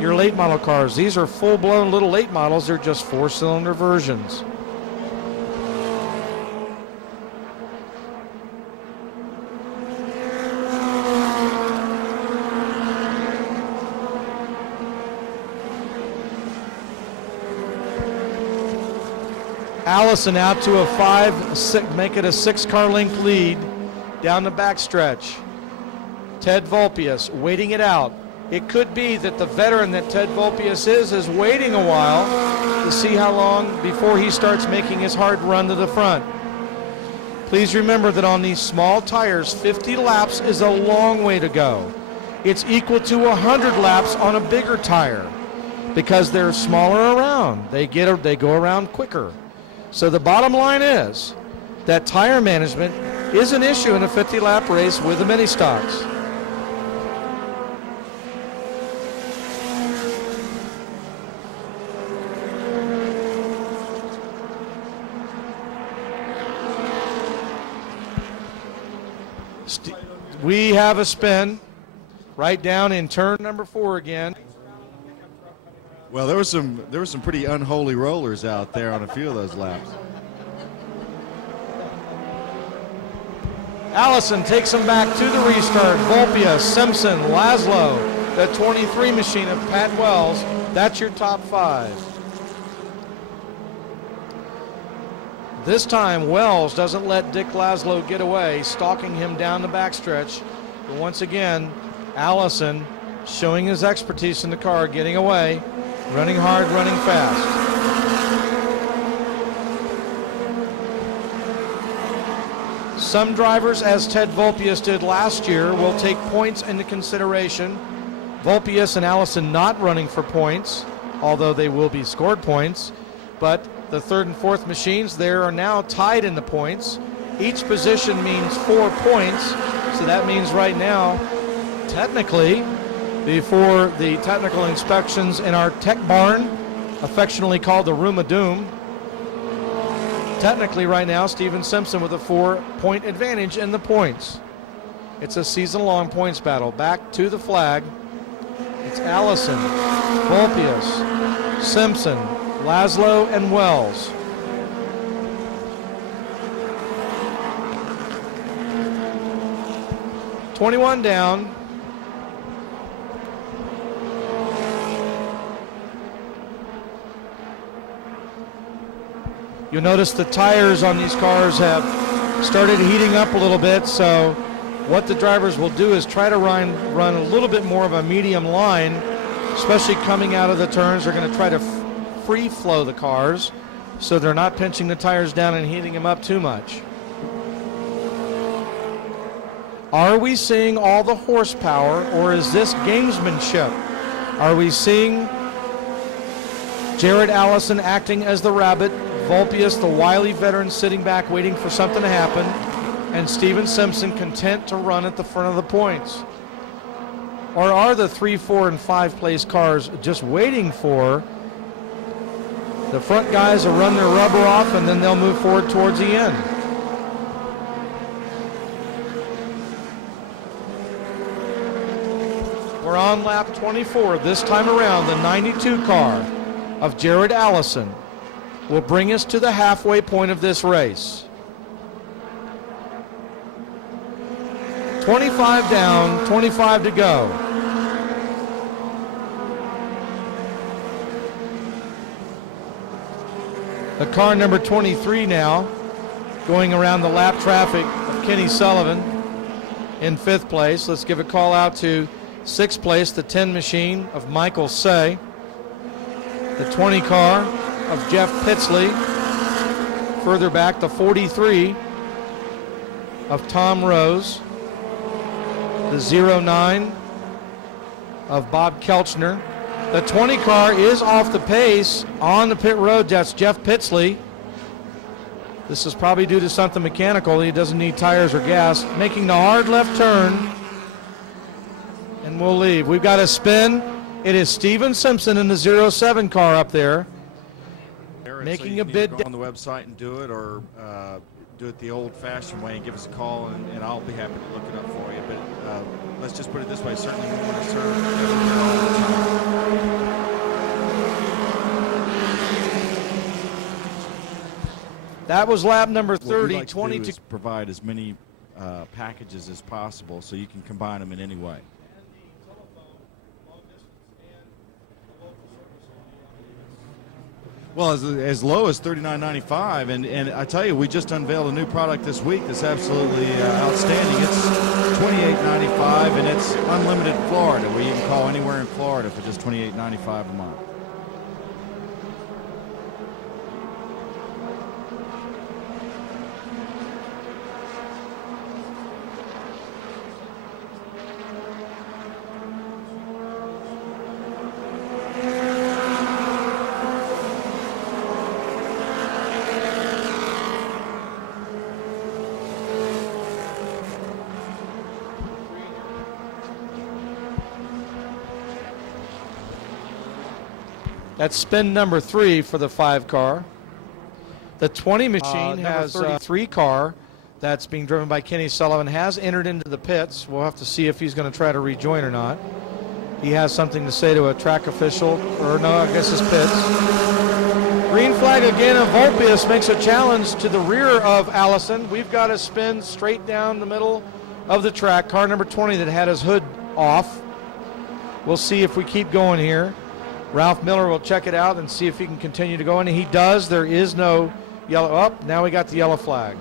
your late model cars. These are full-blown little late models. They're just 4-cylinder versions. Allison out to a 5, make it a 6-car length lead down the backstretch. Ted Vulpius waiting it out. It could be that the veteran that Ted Vulpius is waiting a while to see how long before he starts making his hard run to the front. Please remember that on these small tires, 50 laps is a long way to go. It's equal to 100 laps on a bigger tire because they're smaller around. They go around quicker. So the bottom line is that tire management is an issue in a 50-lap race with the mini stocks. We have a spin right down in turn number 4 again. Well, there were some pretty unholy rollers out there on a few of those laps. Allison takes him back to the restart. Vulpius, Simpson, Laszlo, the 23 machine of Pat Wells. That's your top 5. This time, Wells doesn't let Dick Laszlo get away, stalking him down the backstretch. But once again, Allison showing his expertise in the car, getting away, running hard, running fast. Some drivers, as Ted Vulpius did last year, will take points into consideration. Vulpius and Allison not running for points, although they will be scored points. But the 3rd and 4th machines, they are now tied in the points. Each position means 4 points, so that means right now, technically, before the technical inspections in our tech barn, affectionately called the Room of Doom, technically right now, Steven Simpson with a 4-point advantage in the points. It's a season-long points battle. Back to the flag. It's Allison, Vulpius, Simpson, Laszlo, and Wells. $21 down. You'll notice the tires on these cars have started heating up a little bit, so what the drivers will do is try to run a little bit more of a medium line, especially coming out of the turns. They're going to try to free flow the cars so they're not pinching the tires down and heating them up too much. Are we seeing all the horsepower, or is this gamesmanship? Are we seeing Jared Allison acting as the rabbit, Vulpius, the wily veteran, sitting back waiting for something to happen? and Steven Simpson content to run at the front of the points? Or are the 3, 4, and 5 place cars just waiting for the front guys to run their rubber off, and then they'll move forward towards the end? We're on lap 24. This time around, the 92 car of Jared Allison will bring us to the halfway point of this race. 25 down, 25 to go. The car number 23 now going around the lap traffic of Kenny Sullivan in 5th place. Let's give a call out to 6th place, the 10 machine of Michael Say. The 20 car of Jeff Pitsley. Further back, the 43 of Tom Rose. The 09 of Bob Kelchner. The 20 car is off the pace on the pit road. That's Jeff Pitsley. This is probably due to something mechanical. He doesn't need tires or gas. Making the hard left turn. And we'll leave. We've got a spin. It is Steven Simpson in the 07 car up there. Making so a bid. go on the website and do it, or do it the old-fashioned way and give us a call, and I'll be happy to look it up for you. But let's just put it this way: certainly we want to serve everyone all the time. That was lap number 30. What we'd like to do 22. is provide as many packages as possible, so you can combine them in any way. Well, as low as $39.95, and I tell you, we just unveiled a new product this week that's absolutely outstanding. It's $28.95, and it's unlimited Florida, where you can call anywhere in Florida for just $28.95 a month. That's spin number 3 for the 5 car. The 20 machine has a 33 car that's being driven by Kenny Sullivan, has entered into the pits. We'll have to see if he's going to try to rejoin or not. He has something to say to a track official, or no, I guess it's pits. Green flag again of Volpius makes a challenge to the rear of Allison. We've got a spin straight down the middle of the track. Car number 20 that had his hood off. We'll see if we keep going here. Ralph Miller will check it out and see if he can continue to go, and he does. There is no yellow. Up. Now we got the yellow flag.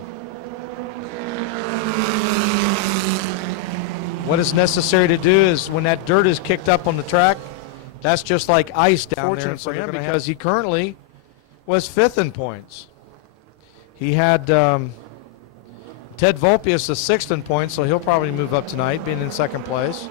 What is necessary to do is when that dirt is kicked up on the track, that's just like ice down there for him, because he currently was 5th in points. He had Ted Volpius the 6th in points, so he'll probably move up tonight, being in 2nd place.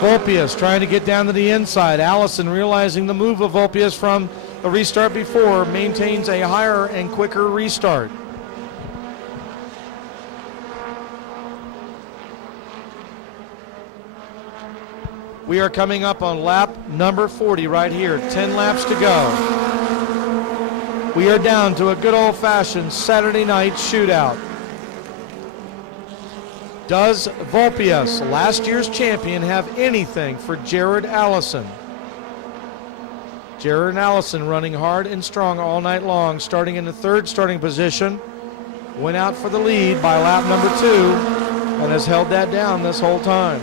Volpius trying to get down to the inside. Allison, realizing the move of Volpius from the restart before, maintains a higher and quicker restart. We are coming up on lap number 40 right here. 10 laps to go. We are down to a good old-fashioned Saturday night shootout. Does Volpius, last year's champion, have anything for Jared Allison? Jared Allison running hard and strong all night long, starting in the 3rd starting position. Went out for the lead by lap number 2 and has held that down this whole time.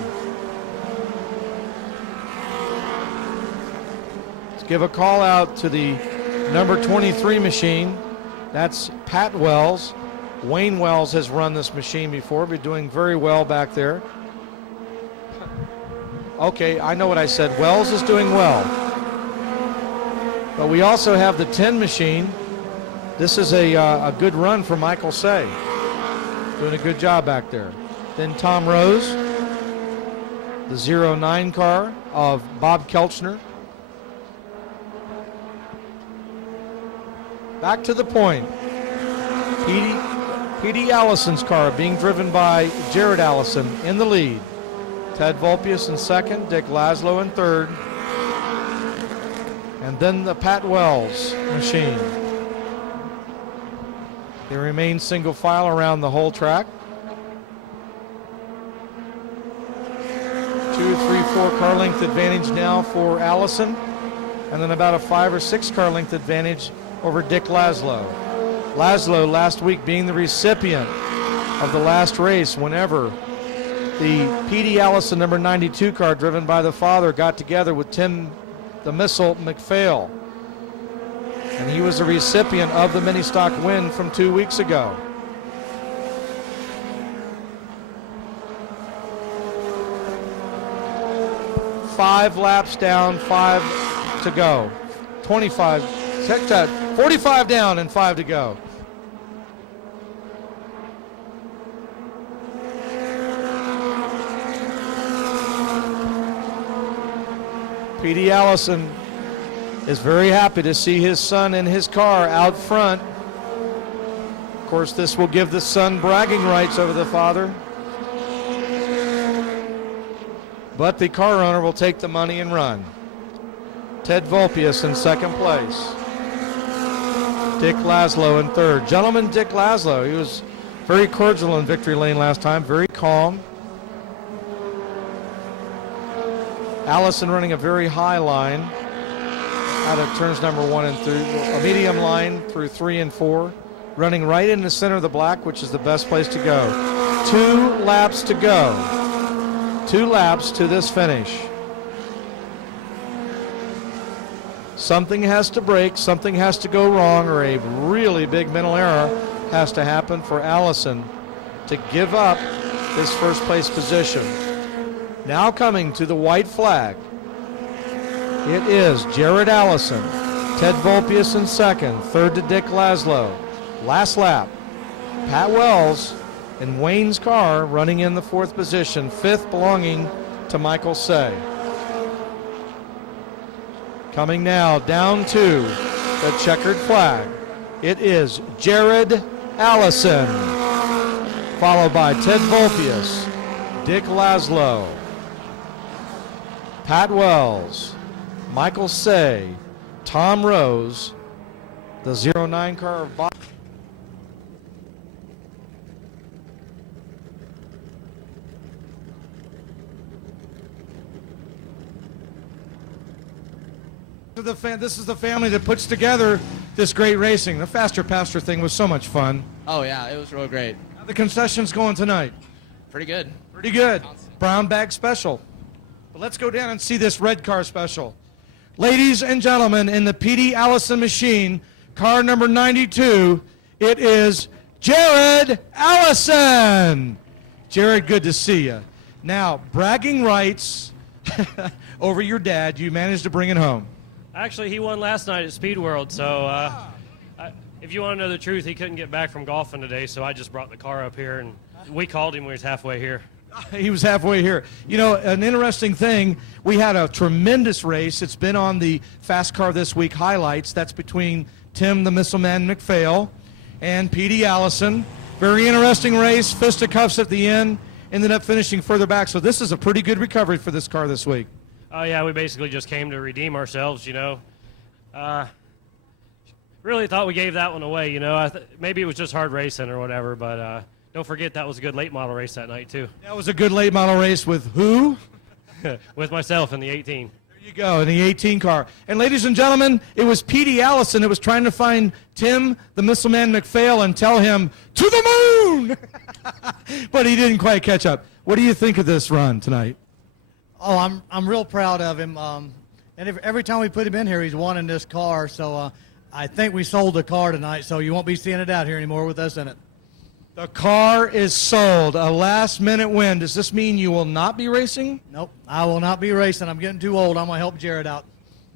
Let's give a call out to the number 23 machine. That's Pat Wells. Wayne Wells has run this machine before, but doing very well back there. Okay, I know what I said. Wells is doing well. But we also have the 10 machine. This is a good run for Michael Say. Doing a good job back there. Then Tom Rose, the 09 car of Bob Kelchner. Back to the point. P.D. Allison's car being driven by Jared Allison in the lead. Ted Vulpius in second, Dick Laszlo in third. And then the Pat Wells machine. They remain single file around the whole track. 2, 3, 4 car length advantage now for Allison. And then about a 5 or 6 car length advantage over Dick Laszlo. Laszlo last week being the recipient of the last race whenever the P.D. Allison number 92 car driven by the father got together with Tim the Missile McPhail. And he was the recipient of the mini stock win from 2 weeks ago. Five laps down, 5 to go. 25, 45 down and 5 to go. P.D. Allison is very happy to see his son in his car out front. Of course, this will give the son bragging rights over the father. But the car owner will take the money and run. Ted Vulpius in second place. Dick Laszlo in third. Gentleman Dick Laszlo, he was very cordial in victory lane last time, very calm. Allison running a very high line out of turns number 1 and 3, a medium line through 3 and 4, running right in the center of the black, which is the best place to go. 2 laps to go. 2 laps to this finish. Something has to break, something has to go wrong, or a really big mental error has to happen for Allison to give up this first place position. Now coming to the white flag, it is Jared Allison, Ted Vulpius in second, third to Dick Laszlo. Last lap, Pat Wells in Wayne's car running in the 4th position, 5th belonging to Michael Say. Coming now down to the checkered flag, it is Jared Allison, followed by Ted Vulpius, Dick Laszlo, Pat Wells, Michael Say, Tom Rose, the 09 car of Bob. This is the family that puts together this great racing. The Faster Pastor thing was so much fun. Oh, yeah, it was real great. How the concessions going tonight? Pretty good. Pretty good. Brown bag special. But let's go down and see this red car special. Ladies and gentlemen, in the P.D. Allison machine, car number 92, it is Jared Allison. Jared, good to see you. Now, bragging rights over your dad. You managed to bring it home. Actually, he won last night at Speed World, so if you want to know the truth, he couldn't get back from golfing today, so I just brought the car up here, and we called him when he was halfway here. He was halfway here. You know, an interesting thing, we had a tremendous race. It's been on the FASCAR This Week highlights. That's between Tim the Missile Man McPhail and P.D. Allison. Very interesting race, fisticuffs at the end, ended up finishing further back. So this is a pretty good recovery for this car this week. Oh, yeah, we basically just came to redeem ourselves, you know. Really thought we gave that one away, you know. Maybe it was just hard racing or whatever, but don't forget that was a good late model race that night, too. That was a good late model race with who? With myself in the 18. There you go, in the 18 car. And ladies and gentlemen, it was P.D. Allison that was trying to find Tim, the Missile Man McPhail, and tell him, to the moon! But he didn't quite catch up. What do you think of this run tonight? Oh, I'm real proud of him. And every time we put him in here, he's won in this car. So I think we sold the car tonight, so you won't be seeing it out here anymore with us in it. The car is sold. A last-minute win. Does this mean you will not be racing? Nope, I will not be racing. I'm getting too old. I'm going to help Jared out.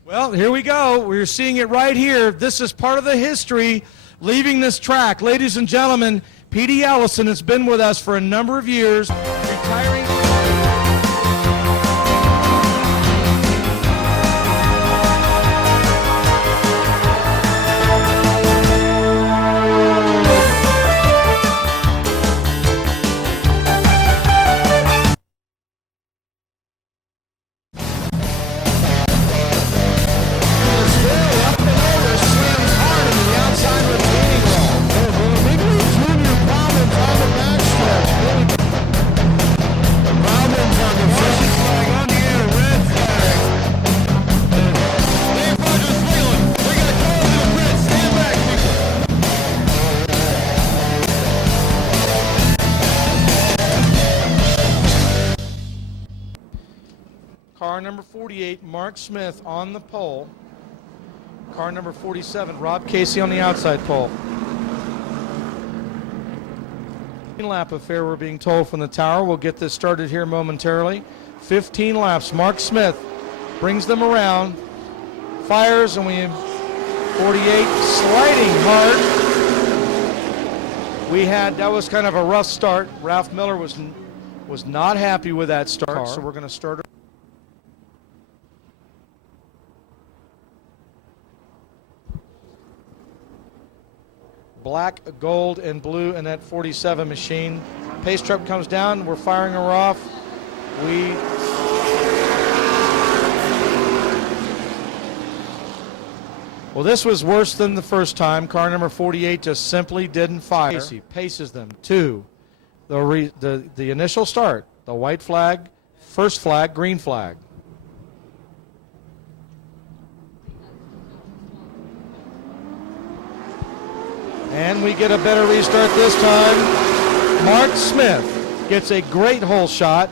Well, here we go. We're seeing it right here. This is part of the history leaving this track. Ladies and gentlemen, P.D. Allison has been with us for a number of years, retiring. Car number 48, Mark Smith on the pole. Car number 47, Rob Casey on the outside pole. Lap affair, we're being told from the tower. We'll get this started here momentarily. 15 laps. Mark Smith brings them around, fires, and we have 48 sliding hard. That was kind of a rough start. Ralph Miller was not happy with that start, so we're going to start. Black, gold, and blue in that 47 machine. Pace truck comes down. We're firing her off. Well, this was worse than the first time. Car number 48 just simply didn't fire. Casey paces them to the initial start. The white flag, first flag, green flag. And we get a better restart this time. Mark Smith gets a great hole shot.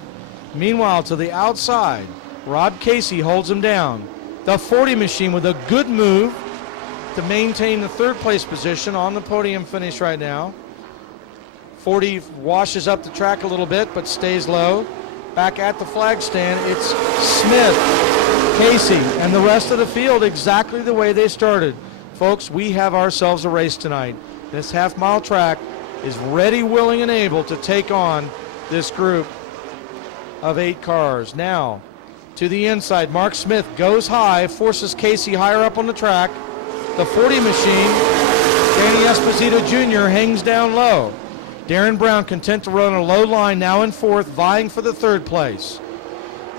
Meanwhile, to the outside, Rob Casey holds him down. The 40 machine with a good move to maintain the third place position on the podium finish right now. 40 washes up the track a little bit but stays low. Back at the flag stand, it's Smith, Casey, and the rest of the field exactly the way they started. Folks, we have ourselves a race tonight. This half-mile track is ready, willing, and able to take on this group of 8 cars. Now, to the inside, Mark Smith goes high, forces Casey higher up on the track. The 40 machine, Danny Esposito Jr. hangs down low. Darren Brown content to run a low line, now in fourth, vying for the third place.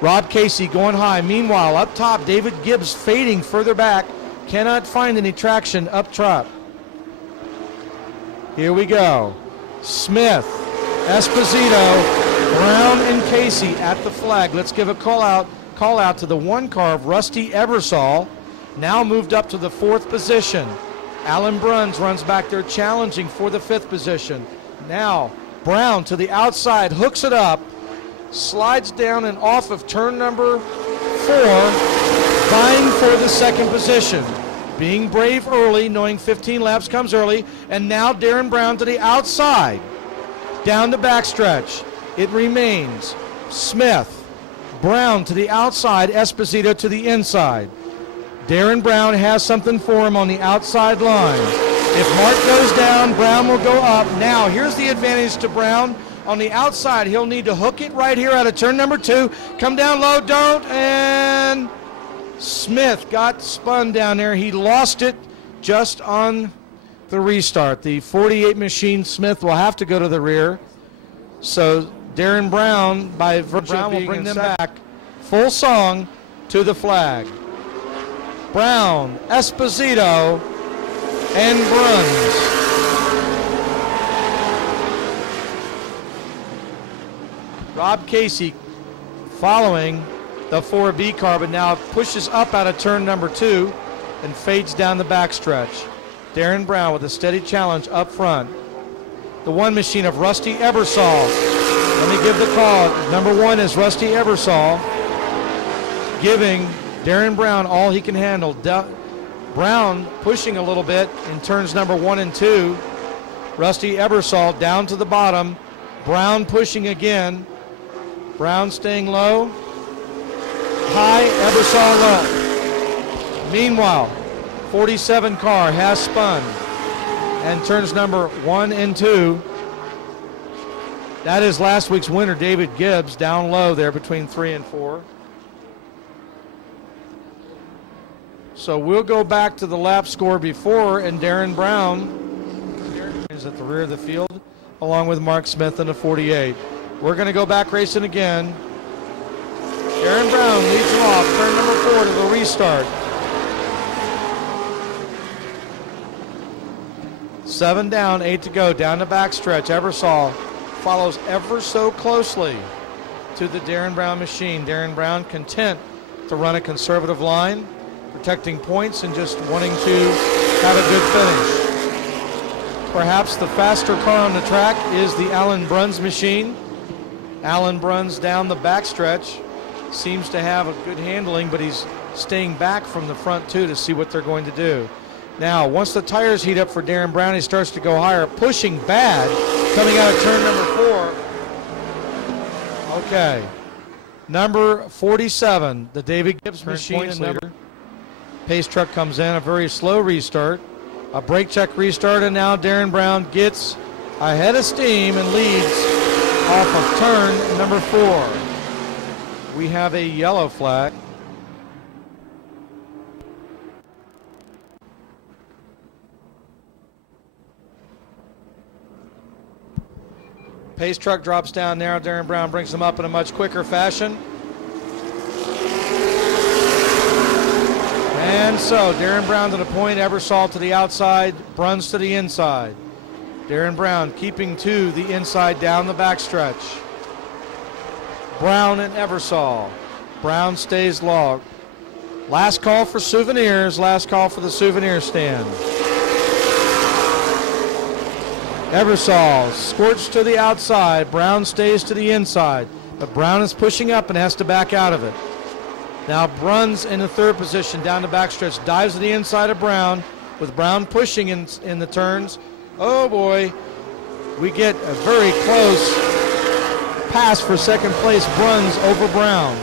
Rob Casey going high. Meanwhile, up top, David Gibbs fading further back. Cannot find any traction up top. Here we go. Smith, Esposito, Brown, and Casey at the flag. Let's give a call out to the one car of Rusty Ebersol, now moved up to the 4th position. Alan Bruns runs back there challenging for the 5th position. Now Brown to the outside, hooks it up, slides down and off of turn number 4, vying for the 2nd position. Being brave early, knowing 15 laps comes early, and now Darren Brown to the outside. Down the backstretch, it remains Smith, Brown to the outside, Esposito to the inside. Darren Brown has something for him on the outside line. If Mark goes down, Brown will go up. Now, here's the advantage to Brown. On the outside, he'll need to hook it right here out of turn number 2. Come down low, don't, and Smith got spun down there. He lost it just on the restart. The 48 machine, Smith, will have to go to the rear. So Darren Brown, by virtue of being will bring them back full song to the flag. Brown, Esposito, and Bruns. Rob Casey following the 4B car, but now pushes up out of turn number 2 and fades down the backstretch. Darren Brown with a steady challenge up front. The 1 machine of Rusty Ebersol. Let me give the call. Number 1 is Rusty Ebersol, giving Darren Brown all he can handle. Brown pushing a little bit in turns number 1 and 2. Rusty Ebersol down to the bottom. Brown pushing again. Brown staying low. High, Ebersol low. Meanwhile, 47 car has spun. And turns number 1 and 2. That is last week's winner, David Gibbs, down low there between 3 and 4. So we'll go back to the lap score before, and Darren Brown is at the rear of the field, along with Mark Smith in the 48. We're going to go back racing again. Darren Brown leads him off, turn number 4 to the restart. 7 down, 8 to go, down the backstretch. Ebersol follows ever so closely to the Darren Brown machine. Darren Brown content to run a conservative line, protecting points and just wanting to have a good finish. Perhaps the faster car on the track is the Alan Bruns machine. Alan Bruns down the backstretch seems to have a good handling, but he's staying back from the front too to see what they're going to do. Now, once the tires heat up for Darren Brown, he starts to go higher, pushing bad, coming out of turn number 4. Okay. Number 47, the David Gibbs machine. And pace truck comes in, a very slow restart, a brake check restart, and now Darren Brown gets ahead of steam and leads off of turn number 4. We have a yellow flag. Pace truck drops down now. Darren Brown brings him up in a much quicker fashion. And so Darren Brown to the point, Ebersol to the outside, Bruns to the inside. Darren Brown keeping to the inside down the backstretch. Brown and Ebersol. Brown stays logged. Last call for souvenirs, last call for the souvenir stand. Ebersol squirts to the outside. Brown stays to the inside. But Brown is pushing up and has to back out of it. Now Bruns in the third position down the backstretch. Dives to the inside of Brown with Brown pushing in the turns. Oh boy. We get a very close pass for second place. Bruns over Brown.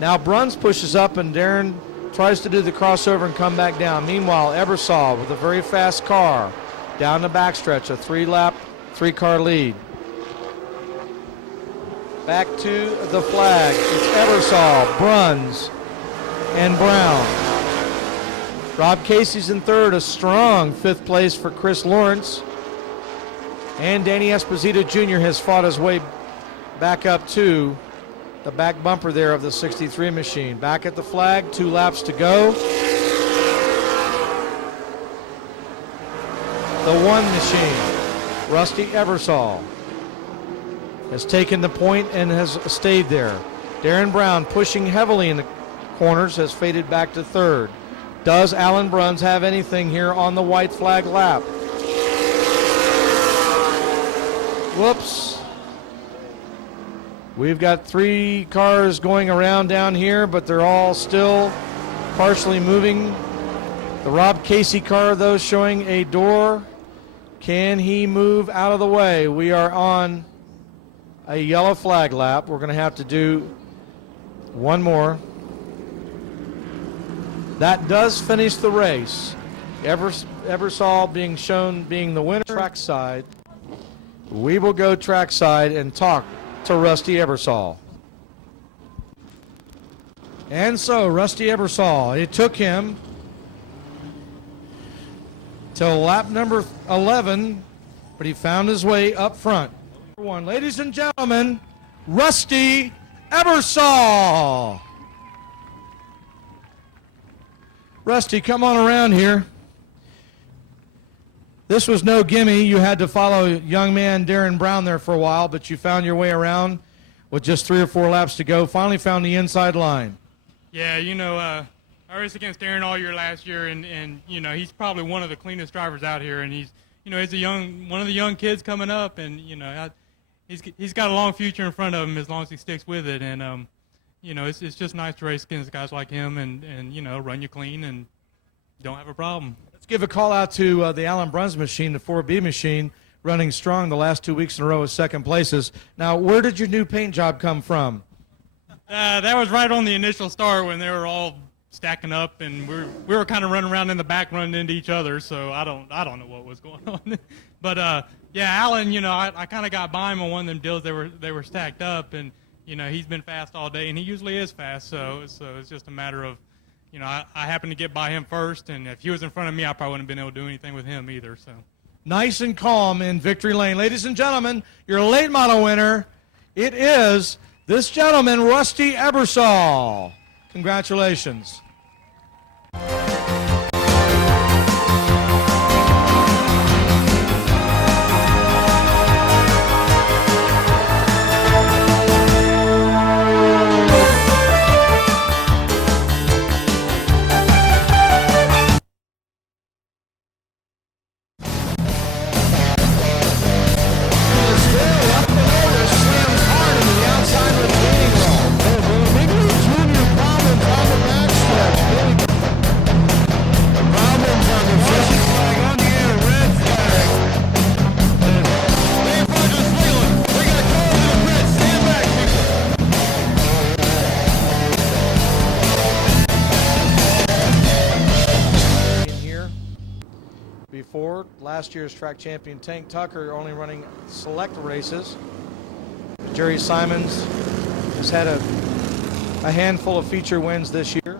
Now Bruns pushes up and Darren tries to do the crossover and come back down. Meanwhile, Ebersol with a very fast car. Down the backstretch, a 3-lap, 3-car lead. Back to the flag. It's Ebersol, Bruns, and Brown. Rob Casey's in third, a strong 5th place for Chris Lawrence. And Danny Esposito Jr. has fought his way back up to the back bumper there of the 63 machine. Back at the flag, 2 laps to go. The 1 machine, Rusty Ebersol, has taken the point and has stayed there. Darren Brown pushing heavily in the corners has faded back to third. Does Alan Bruns have anything here on the white flag lap? Whoops. We've got 3 cars going around down here, but they're all still partially moving. The Rob Casey car, though, showing a door. Can he move out of the way? We are on a yellow flag lap. We're going to have to do one more. That does finish the race. Ebersol being shown being the winner. Trackside. We will go trackside and talk to Rusty Ebersol. And so, Rusty Ebersol, it took him till lap number 11, but he found his way up front. Ladies and gentlemen, Rusty Ebersol. Rusty, come on around here. This was no gimme. You had to follow young man Darren Brown there for a while, but you found your way around with just 3 or 4 laps to go. Finally found the inside line. Yeah, I raced against Darren all year last year, and he's probably one of the cleanest drivers out here, and he's one of the young kids coming up, and he's got a long future in front of him as long as he sticks with it, and it's just nice to race against guys like him, and run you clean and don't have a problem. Let's give a call out to the Alan Bruns machine, the 4B machine, running strong the last 2 weeks in a row with second places. Now, where did your new paint job come from? That was right on the initial start when they were all stacking up, and we were kind of running around in the back, running into each other. So I don't know what was going on, but yeah, Alan, I kind of got by him on one of them deals. They were stacked up, and he's been fast all day, and he usually is fast. So it's just a matter of I happened to get by him first, and if he was in front of me, I probably wouldn't have been able to do anything with him either. So nice and calm in victory lane, ladies and gentlemen. Your late model winner, it is this gentleman, Rusty Ebersol. Congratulations. last year's track champion Tank Tucker only running select races. Jerry Simons has had a handful of feature wins this year.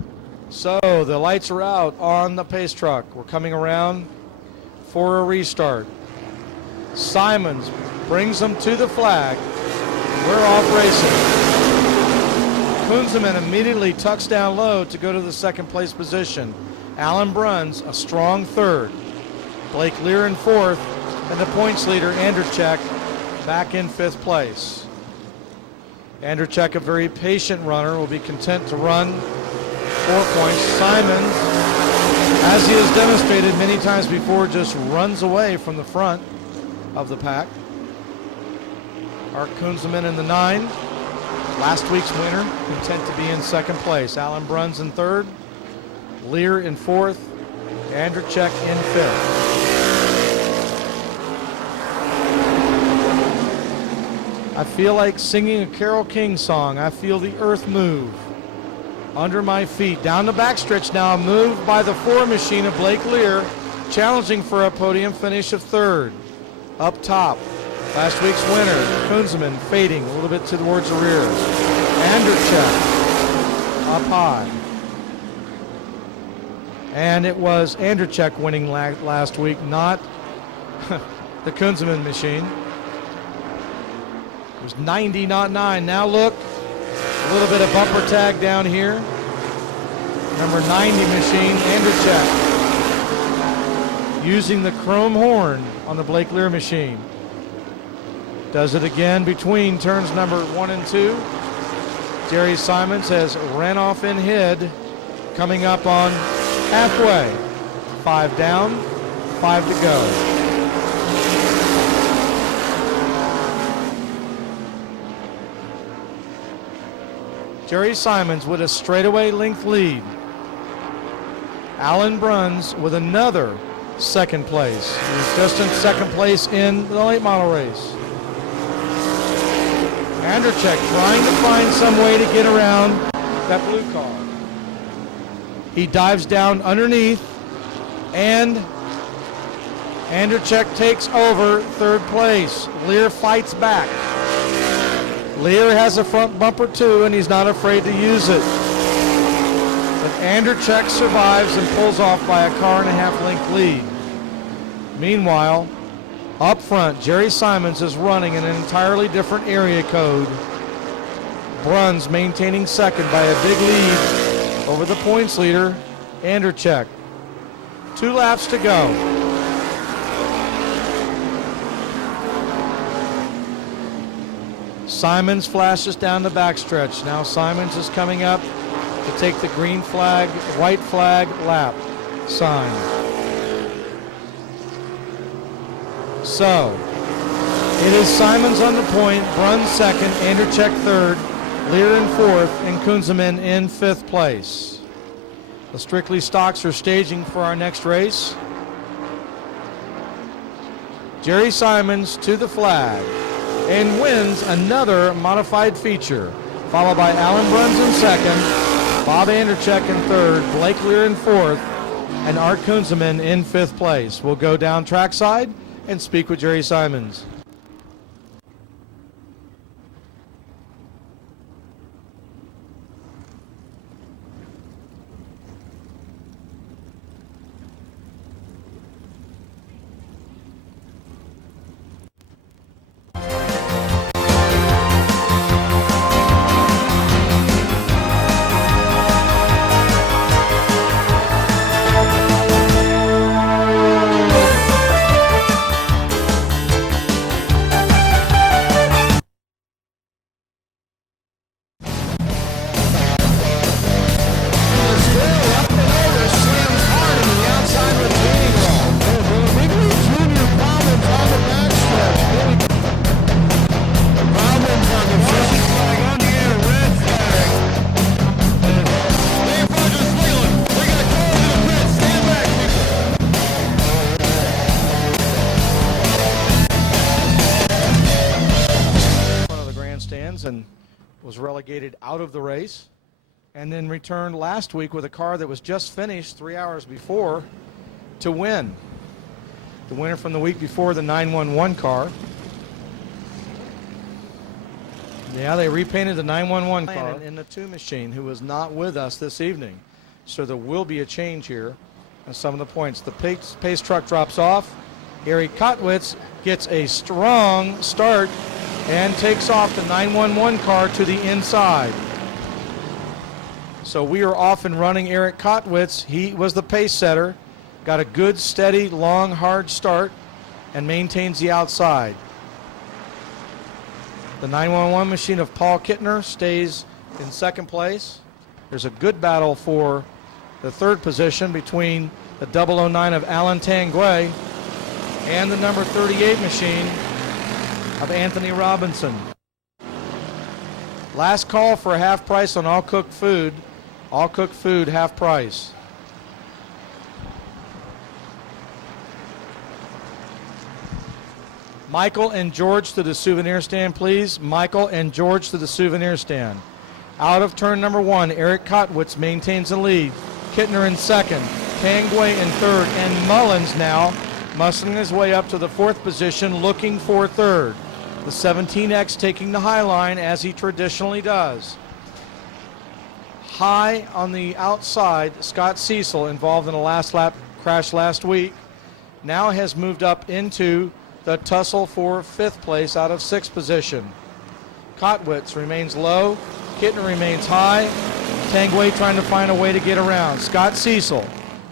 So the lights are out on the pace truck. We're coming around for a restart. Simons brings them to the flag. We're off racing. Kunzelman immediately tucks down low to go to the second place position. Alan Bruns, a strong third. Blake Lear in fourth, and the points leader, Anderchek, back in fifth place. Anderchek, a very patient runner, will be content to run 4 points. Simons, as he has demonstrated many times before, just runs away from the front of the pack. Art Kunzelman in the 9. Last week's winner, content to be in second place. Alan Bruns in third. Lear in fourth. Anderchek in fifth. I feel like singing a Carole King song. I feel the earth move under my feet. Down the backstretch now, moved by the 4 machine of Blake Lear, challenging for a podium finish of third. Up top, last week's winner, Kunzelman, fading a little bit towards the rear. Anderchek up high. And it was Anderchek winning last week, not the Kunzelman machine. It was 90, not 9. Now look, a little bit of bumper tag down here. Number 90 machine, Anderchek, using the chrome horn on the Blake Lear machine. Does it again between turns number 1 and 2. Jerry Simons has ran off and hid, coming up on halfway. 5 down, 5 to go. Jerry Simons with a straightaway length lead. Alan Bruns with another second place. He was just in second place in the late model race. Anderchek trying to find some way to get around that blue car. He dives down underneath, and Anderchek takes over third place. Lear fights back. Lear has a front bumper too, and he's not afraid to use it. But Anderchek survives and pulls off by a car and a half length lead. Meanwhile, up front, Jerry Simons is running in an entirely different area code. Bruns maintaining second by a big lead over the points leader, Anderchek. 2 laps to go. Simons flashes down the backstretch. Now Simons is coming up to take the green flag, white flag lap sign. So, it is Simons on the point, Bruns second, Anderchek third, Lear in fourth, and Kunzelman in fifth place. The Strictly Stocks are staging for our next race. Jerry Simons to the flag and wins another modified feature, followed by Alan Bruns in second, Bob Anderchek in third, Blake Lear in fourth, and Art Kunzelman in fifth place. We'll go down trackside and speak with Jerry Simons. And was relegated out of the race, and then returned last week with a car that was just finished 3 hours before to win. The winner from the week before, the 911 car. Yeah, they repainted the 911 car in the 2 machine, who was not with us this evening. So there will be a change here in some of the points. The pace truck drops off. Eric Kotwitz gets a strong start and takes off the 911 car to the inside. So we are off and running Eric Kotwitz. He was the pace setter. Got a good, steady, long, hard start and maintains the outside. The 911 machine of Paul Kittner stays in second place. There's a good battle for the 3rd position between the 009 of Alan Tanguay and the number 38 machine of Anthony Robinson. Last call for a half price on all cooked food. All cooked food, half price. Michael and George to the souvenir stand, please. Michael and George to the souvenir stand. Out of turn number 1, Eric Kotwitz maintains the lead. Kittner in second, Tanguay in third, and Mullins now muscling his way up to the 4th position, looking for 3rd. The 17X taking the high line, as he traditionally does. High on the outside, Scott Cecil, involved in a last lap crash last week, now has moved up into the tussle for 5th place out of 6th position. Kotwitz remains low. Kittner remains high. Tanguay trying to find a way to get around. Scott Cecil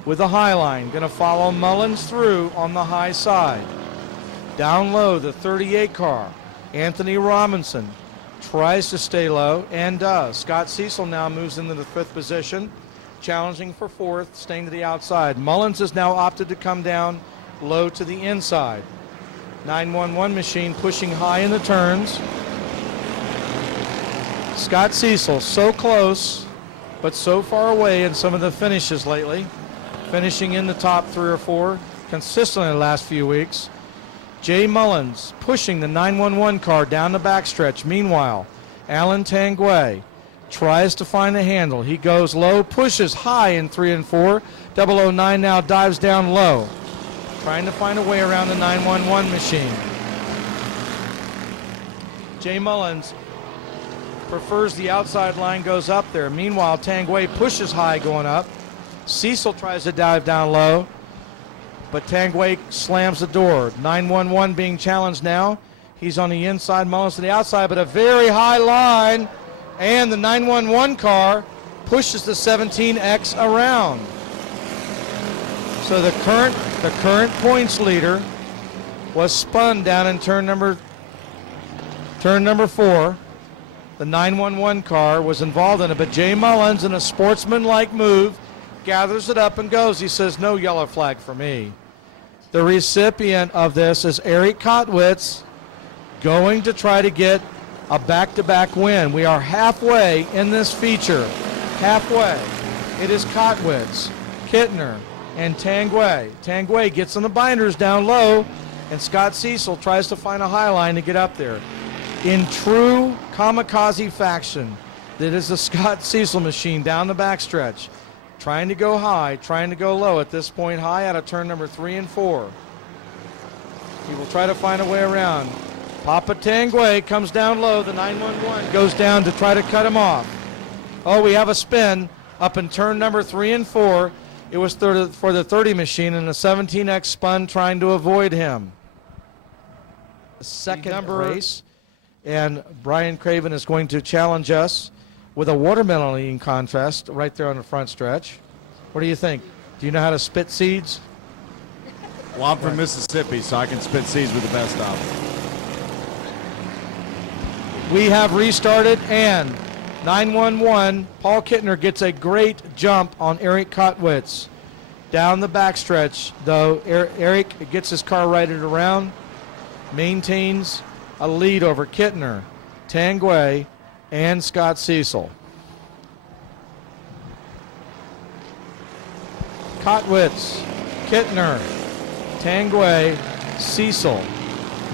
with the high line, going to follow Mullins through on the high side. Down low, the 38 car. Anthony Robinson tries to stay low and does. Scott Cecil now moves into the 5th position, challenging for 4th, staying to the outside. Mullins has now opted to come down low to the inside. 911 machine pushing high in the turns. Scott Cecil so close, but so far away in some of the finishes lately. Finishing in the top 3 or 4 consistently the last few weeks. Jay Mullins pushing the 911 car down the backstretch. Meanwhile, Alan Tanguay tries to find a handle. He goes low, pushes high in 3 and 4. 009 now dives down low, trying to find a way around the 911 machine. Jay Mullins prefers the outside line, goes up there. Meanwhile, Tanguay pushes high going up. Cecil tries to dive down low, but Tanguay slams the door. 911 being challenged now. He's on the inside, Mullins to the outside, but a very high line, and the 911 car pushes the 17X around. So the current points leader was spun down in turn number 4. The 911 car was involved in it, but Jay Mullins, in a sportsman-like move, gathers it up and goes. He says, no yellow flag for me. The recipient of this is Eric Kotwitz, going to try to get a back-to-back win. We are halfway in this feature. Halfway. It is Kotwitz, Kittner, and Tanguay. Tanguay gets on the binders down low, and Scott Cecil tries to find a high line to get up there. In true kamikaze fashion, that is the Scott Cecil machine down the backstretch. Trying to go high, trying to go low. At this point, high out of turn number 3 and 4. He will try to find a way around. Papa Tanguay comes down low. The 911 goes down to try to cut him off. Oh, we have a spin up in turn number 3 and 4. It was for the 30 machine, and the 17X spun trying to avoid him. The second race, and Brian Craven is going to challenge us with a watermelon eating contest right there on the front stretch. What do you think? Do you know how to spit seeds? Well, I'm from Mississippi, so I can spit seeds with the best of them. We have restarted, and 911, Paul Kittner gets a great jump on Eric Kotwitz. Down the backstretch, though, Eric gets his car righted around, maintains a lead over Kittner, Tanguay, and Scott Cecil. Kotwitz, Kittner, Tanguay, Cecil.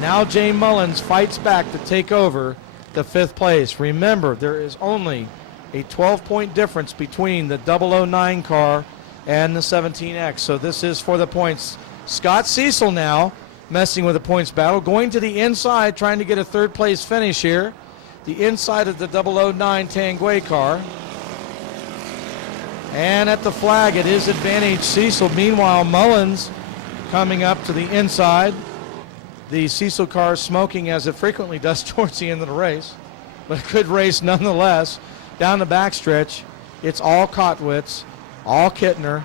Now Jay Mullins fights back to take over the 5th place. Remember, there is only a 12-point difference between the 009 car and the 17X, so this is for the points. Scott Cecil now messing with the points battle, going to the inside, trying to get a third place finish here. The inside of the 009 Tanguay car. And at the flag, it is advantage Cecil. Meanwhile, Mullins coming up to the inside. The Cecil car smoking, as it frequently does towards the end of the race, but a good race nonetheless. Down the backstretch, it's all Kotwitz, all Kittner,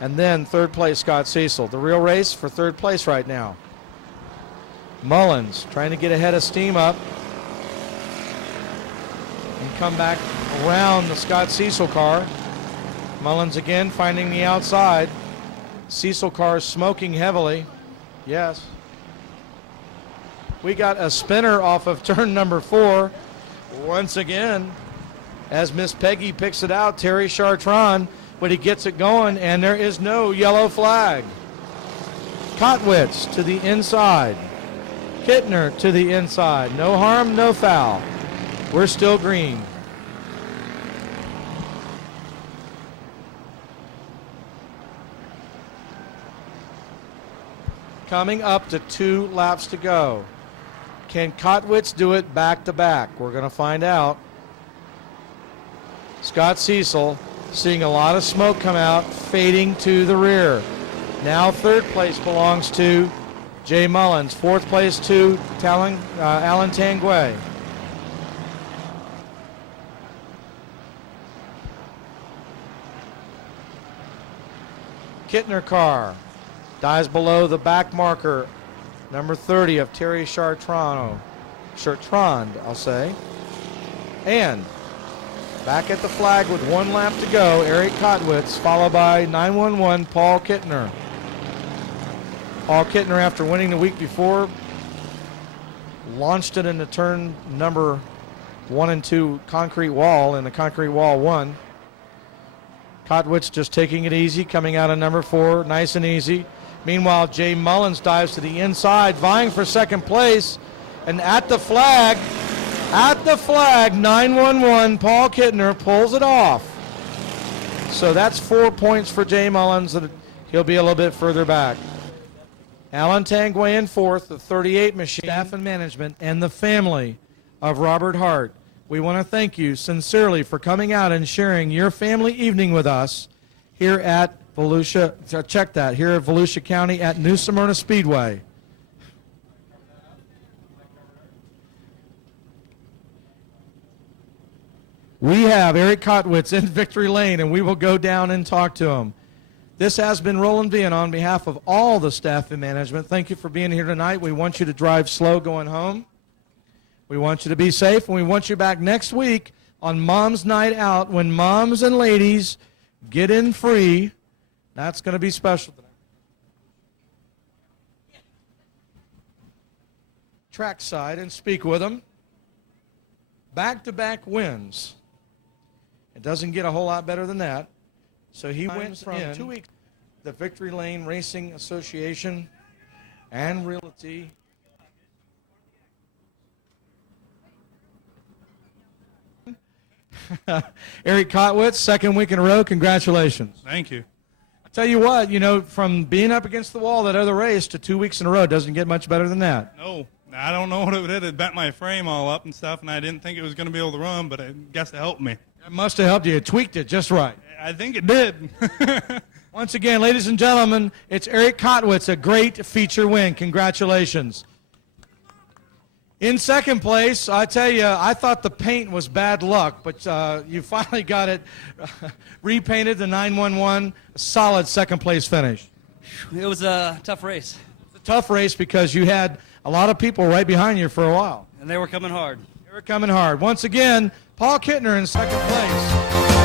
and then third place Scott Cecil. The real race for third place right now. Mullins trying to get ahead of steam up and come back around the Scott Cecil car. Mullins again finding the outside. Cecil car smoking heavily. Yes. We got a spinner off of turn number 4. Once again, as Miss Peggy picks it out, Terry Chartron, but he gets it going, and there is no yellow flag. Kotwitz to the inside. Kittner to the inside. No harm, no foul. We're still green. Coming up to 2 laps to go. Can Kotwitz do it back to back? We're going to find out. Scott Cecil seeing a lot of smoke come out, fading to the rear. Now third place belongs to Jay Mullins. Fourth place to Alan Tanguay. Kittner car dies below the back marker, number 30 of Terry Chartrand, I'll say. And back at the flag with 1 lap to go, Eric Kotwitz, followed by 911 Paul Kittner. Paul Kittner, after winning the week before, launched it into turn number 1 and 2 concrete wall in the concrete wall 1. Kotwitz just taking it easy, coming out of number 4, nice and easy. Meanwhile, Jay Mullins dives to the inside, vying for second place. And at the flag, 911, Paul Kittner pulls it off. So that's 4 points for Jay Mullins. He'll be a little bit further back. Alan Tanguay in fourth, the 38 machine, staff and management, and the family of Robert Hart. We want to thank you sincerely for coming out and sharing your family evening with us here at Volusia, check that, here at Volusia County at New Smyrna Speedway. We have Eric Kotwitz in victory lane, and we will go down and talk to him. This has been Roland Vian on behalf of all the staff and management. Thank you for being here tonight. We want you to drive slow going home. We want you to be safe, and we want you back next week on Mom's Night Out when moms and ladies get in free. That's going to be special tonight. Trackside and speak with them. Back-to-back wins. It doesn't get a whole lot better than that. So he went from 2 weeks. The Victory Lane Racing Association and Realty. Eric Kotwitz, second week in a row. Congratulations. Thank you. I tell you what, from being up against the wall that other race to 2 weeks in a row, it doesn't get much better than that. No, I don't know what it did. It bent my frame all up and stuff, and I didn't think it was going to be able to run, but I guess it helped me. It must have helped you. It tweaked it just right. I think it did. Once again, ladies and gentlemen, it's Eric Kotwitz, a great feature win. Congratulations. In second place, I tell you, I thought the paint was bad luck, but you finally got it repainted, the 911, a solid second place finish. It was a tough race. It's a tough race because you had a lot of people right behind you for a while. And they were coming hard. They were coming hard. Once again, Paul Kittner in second place.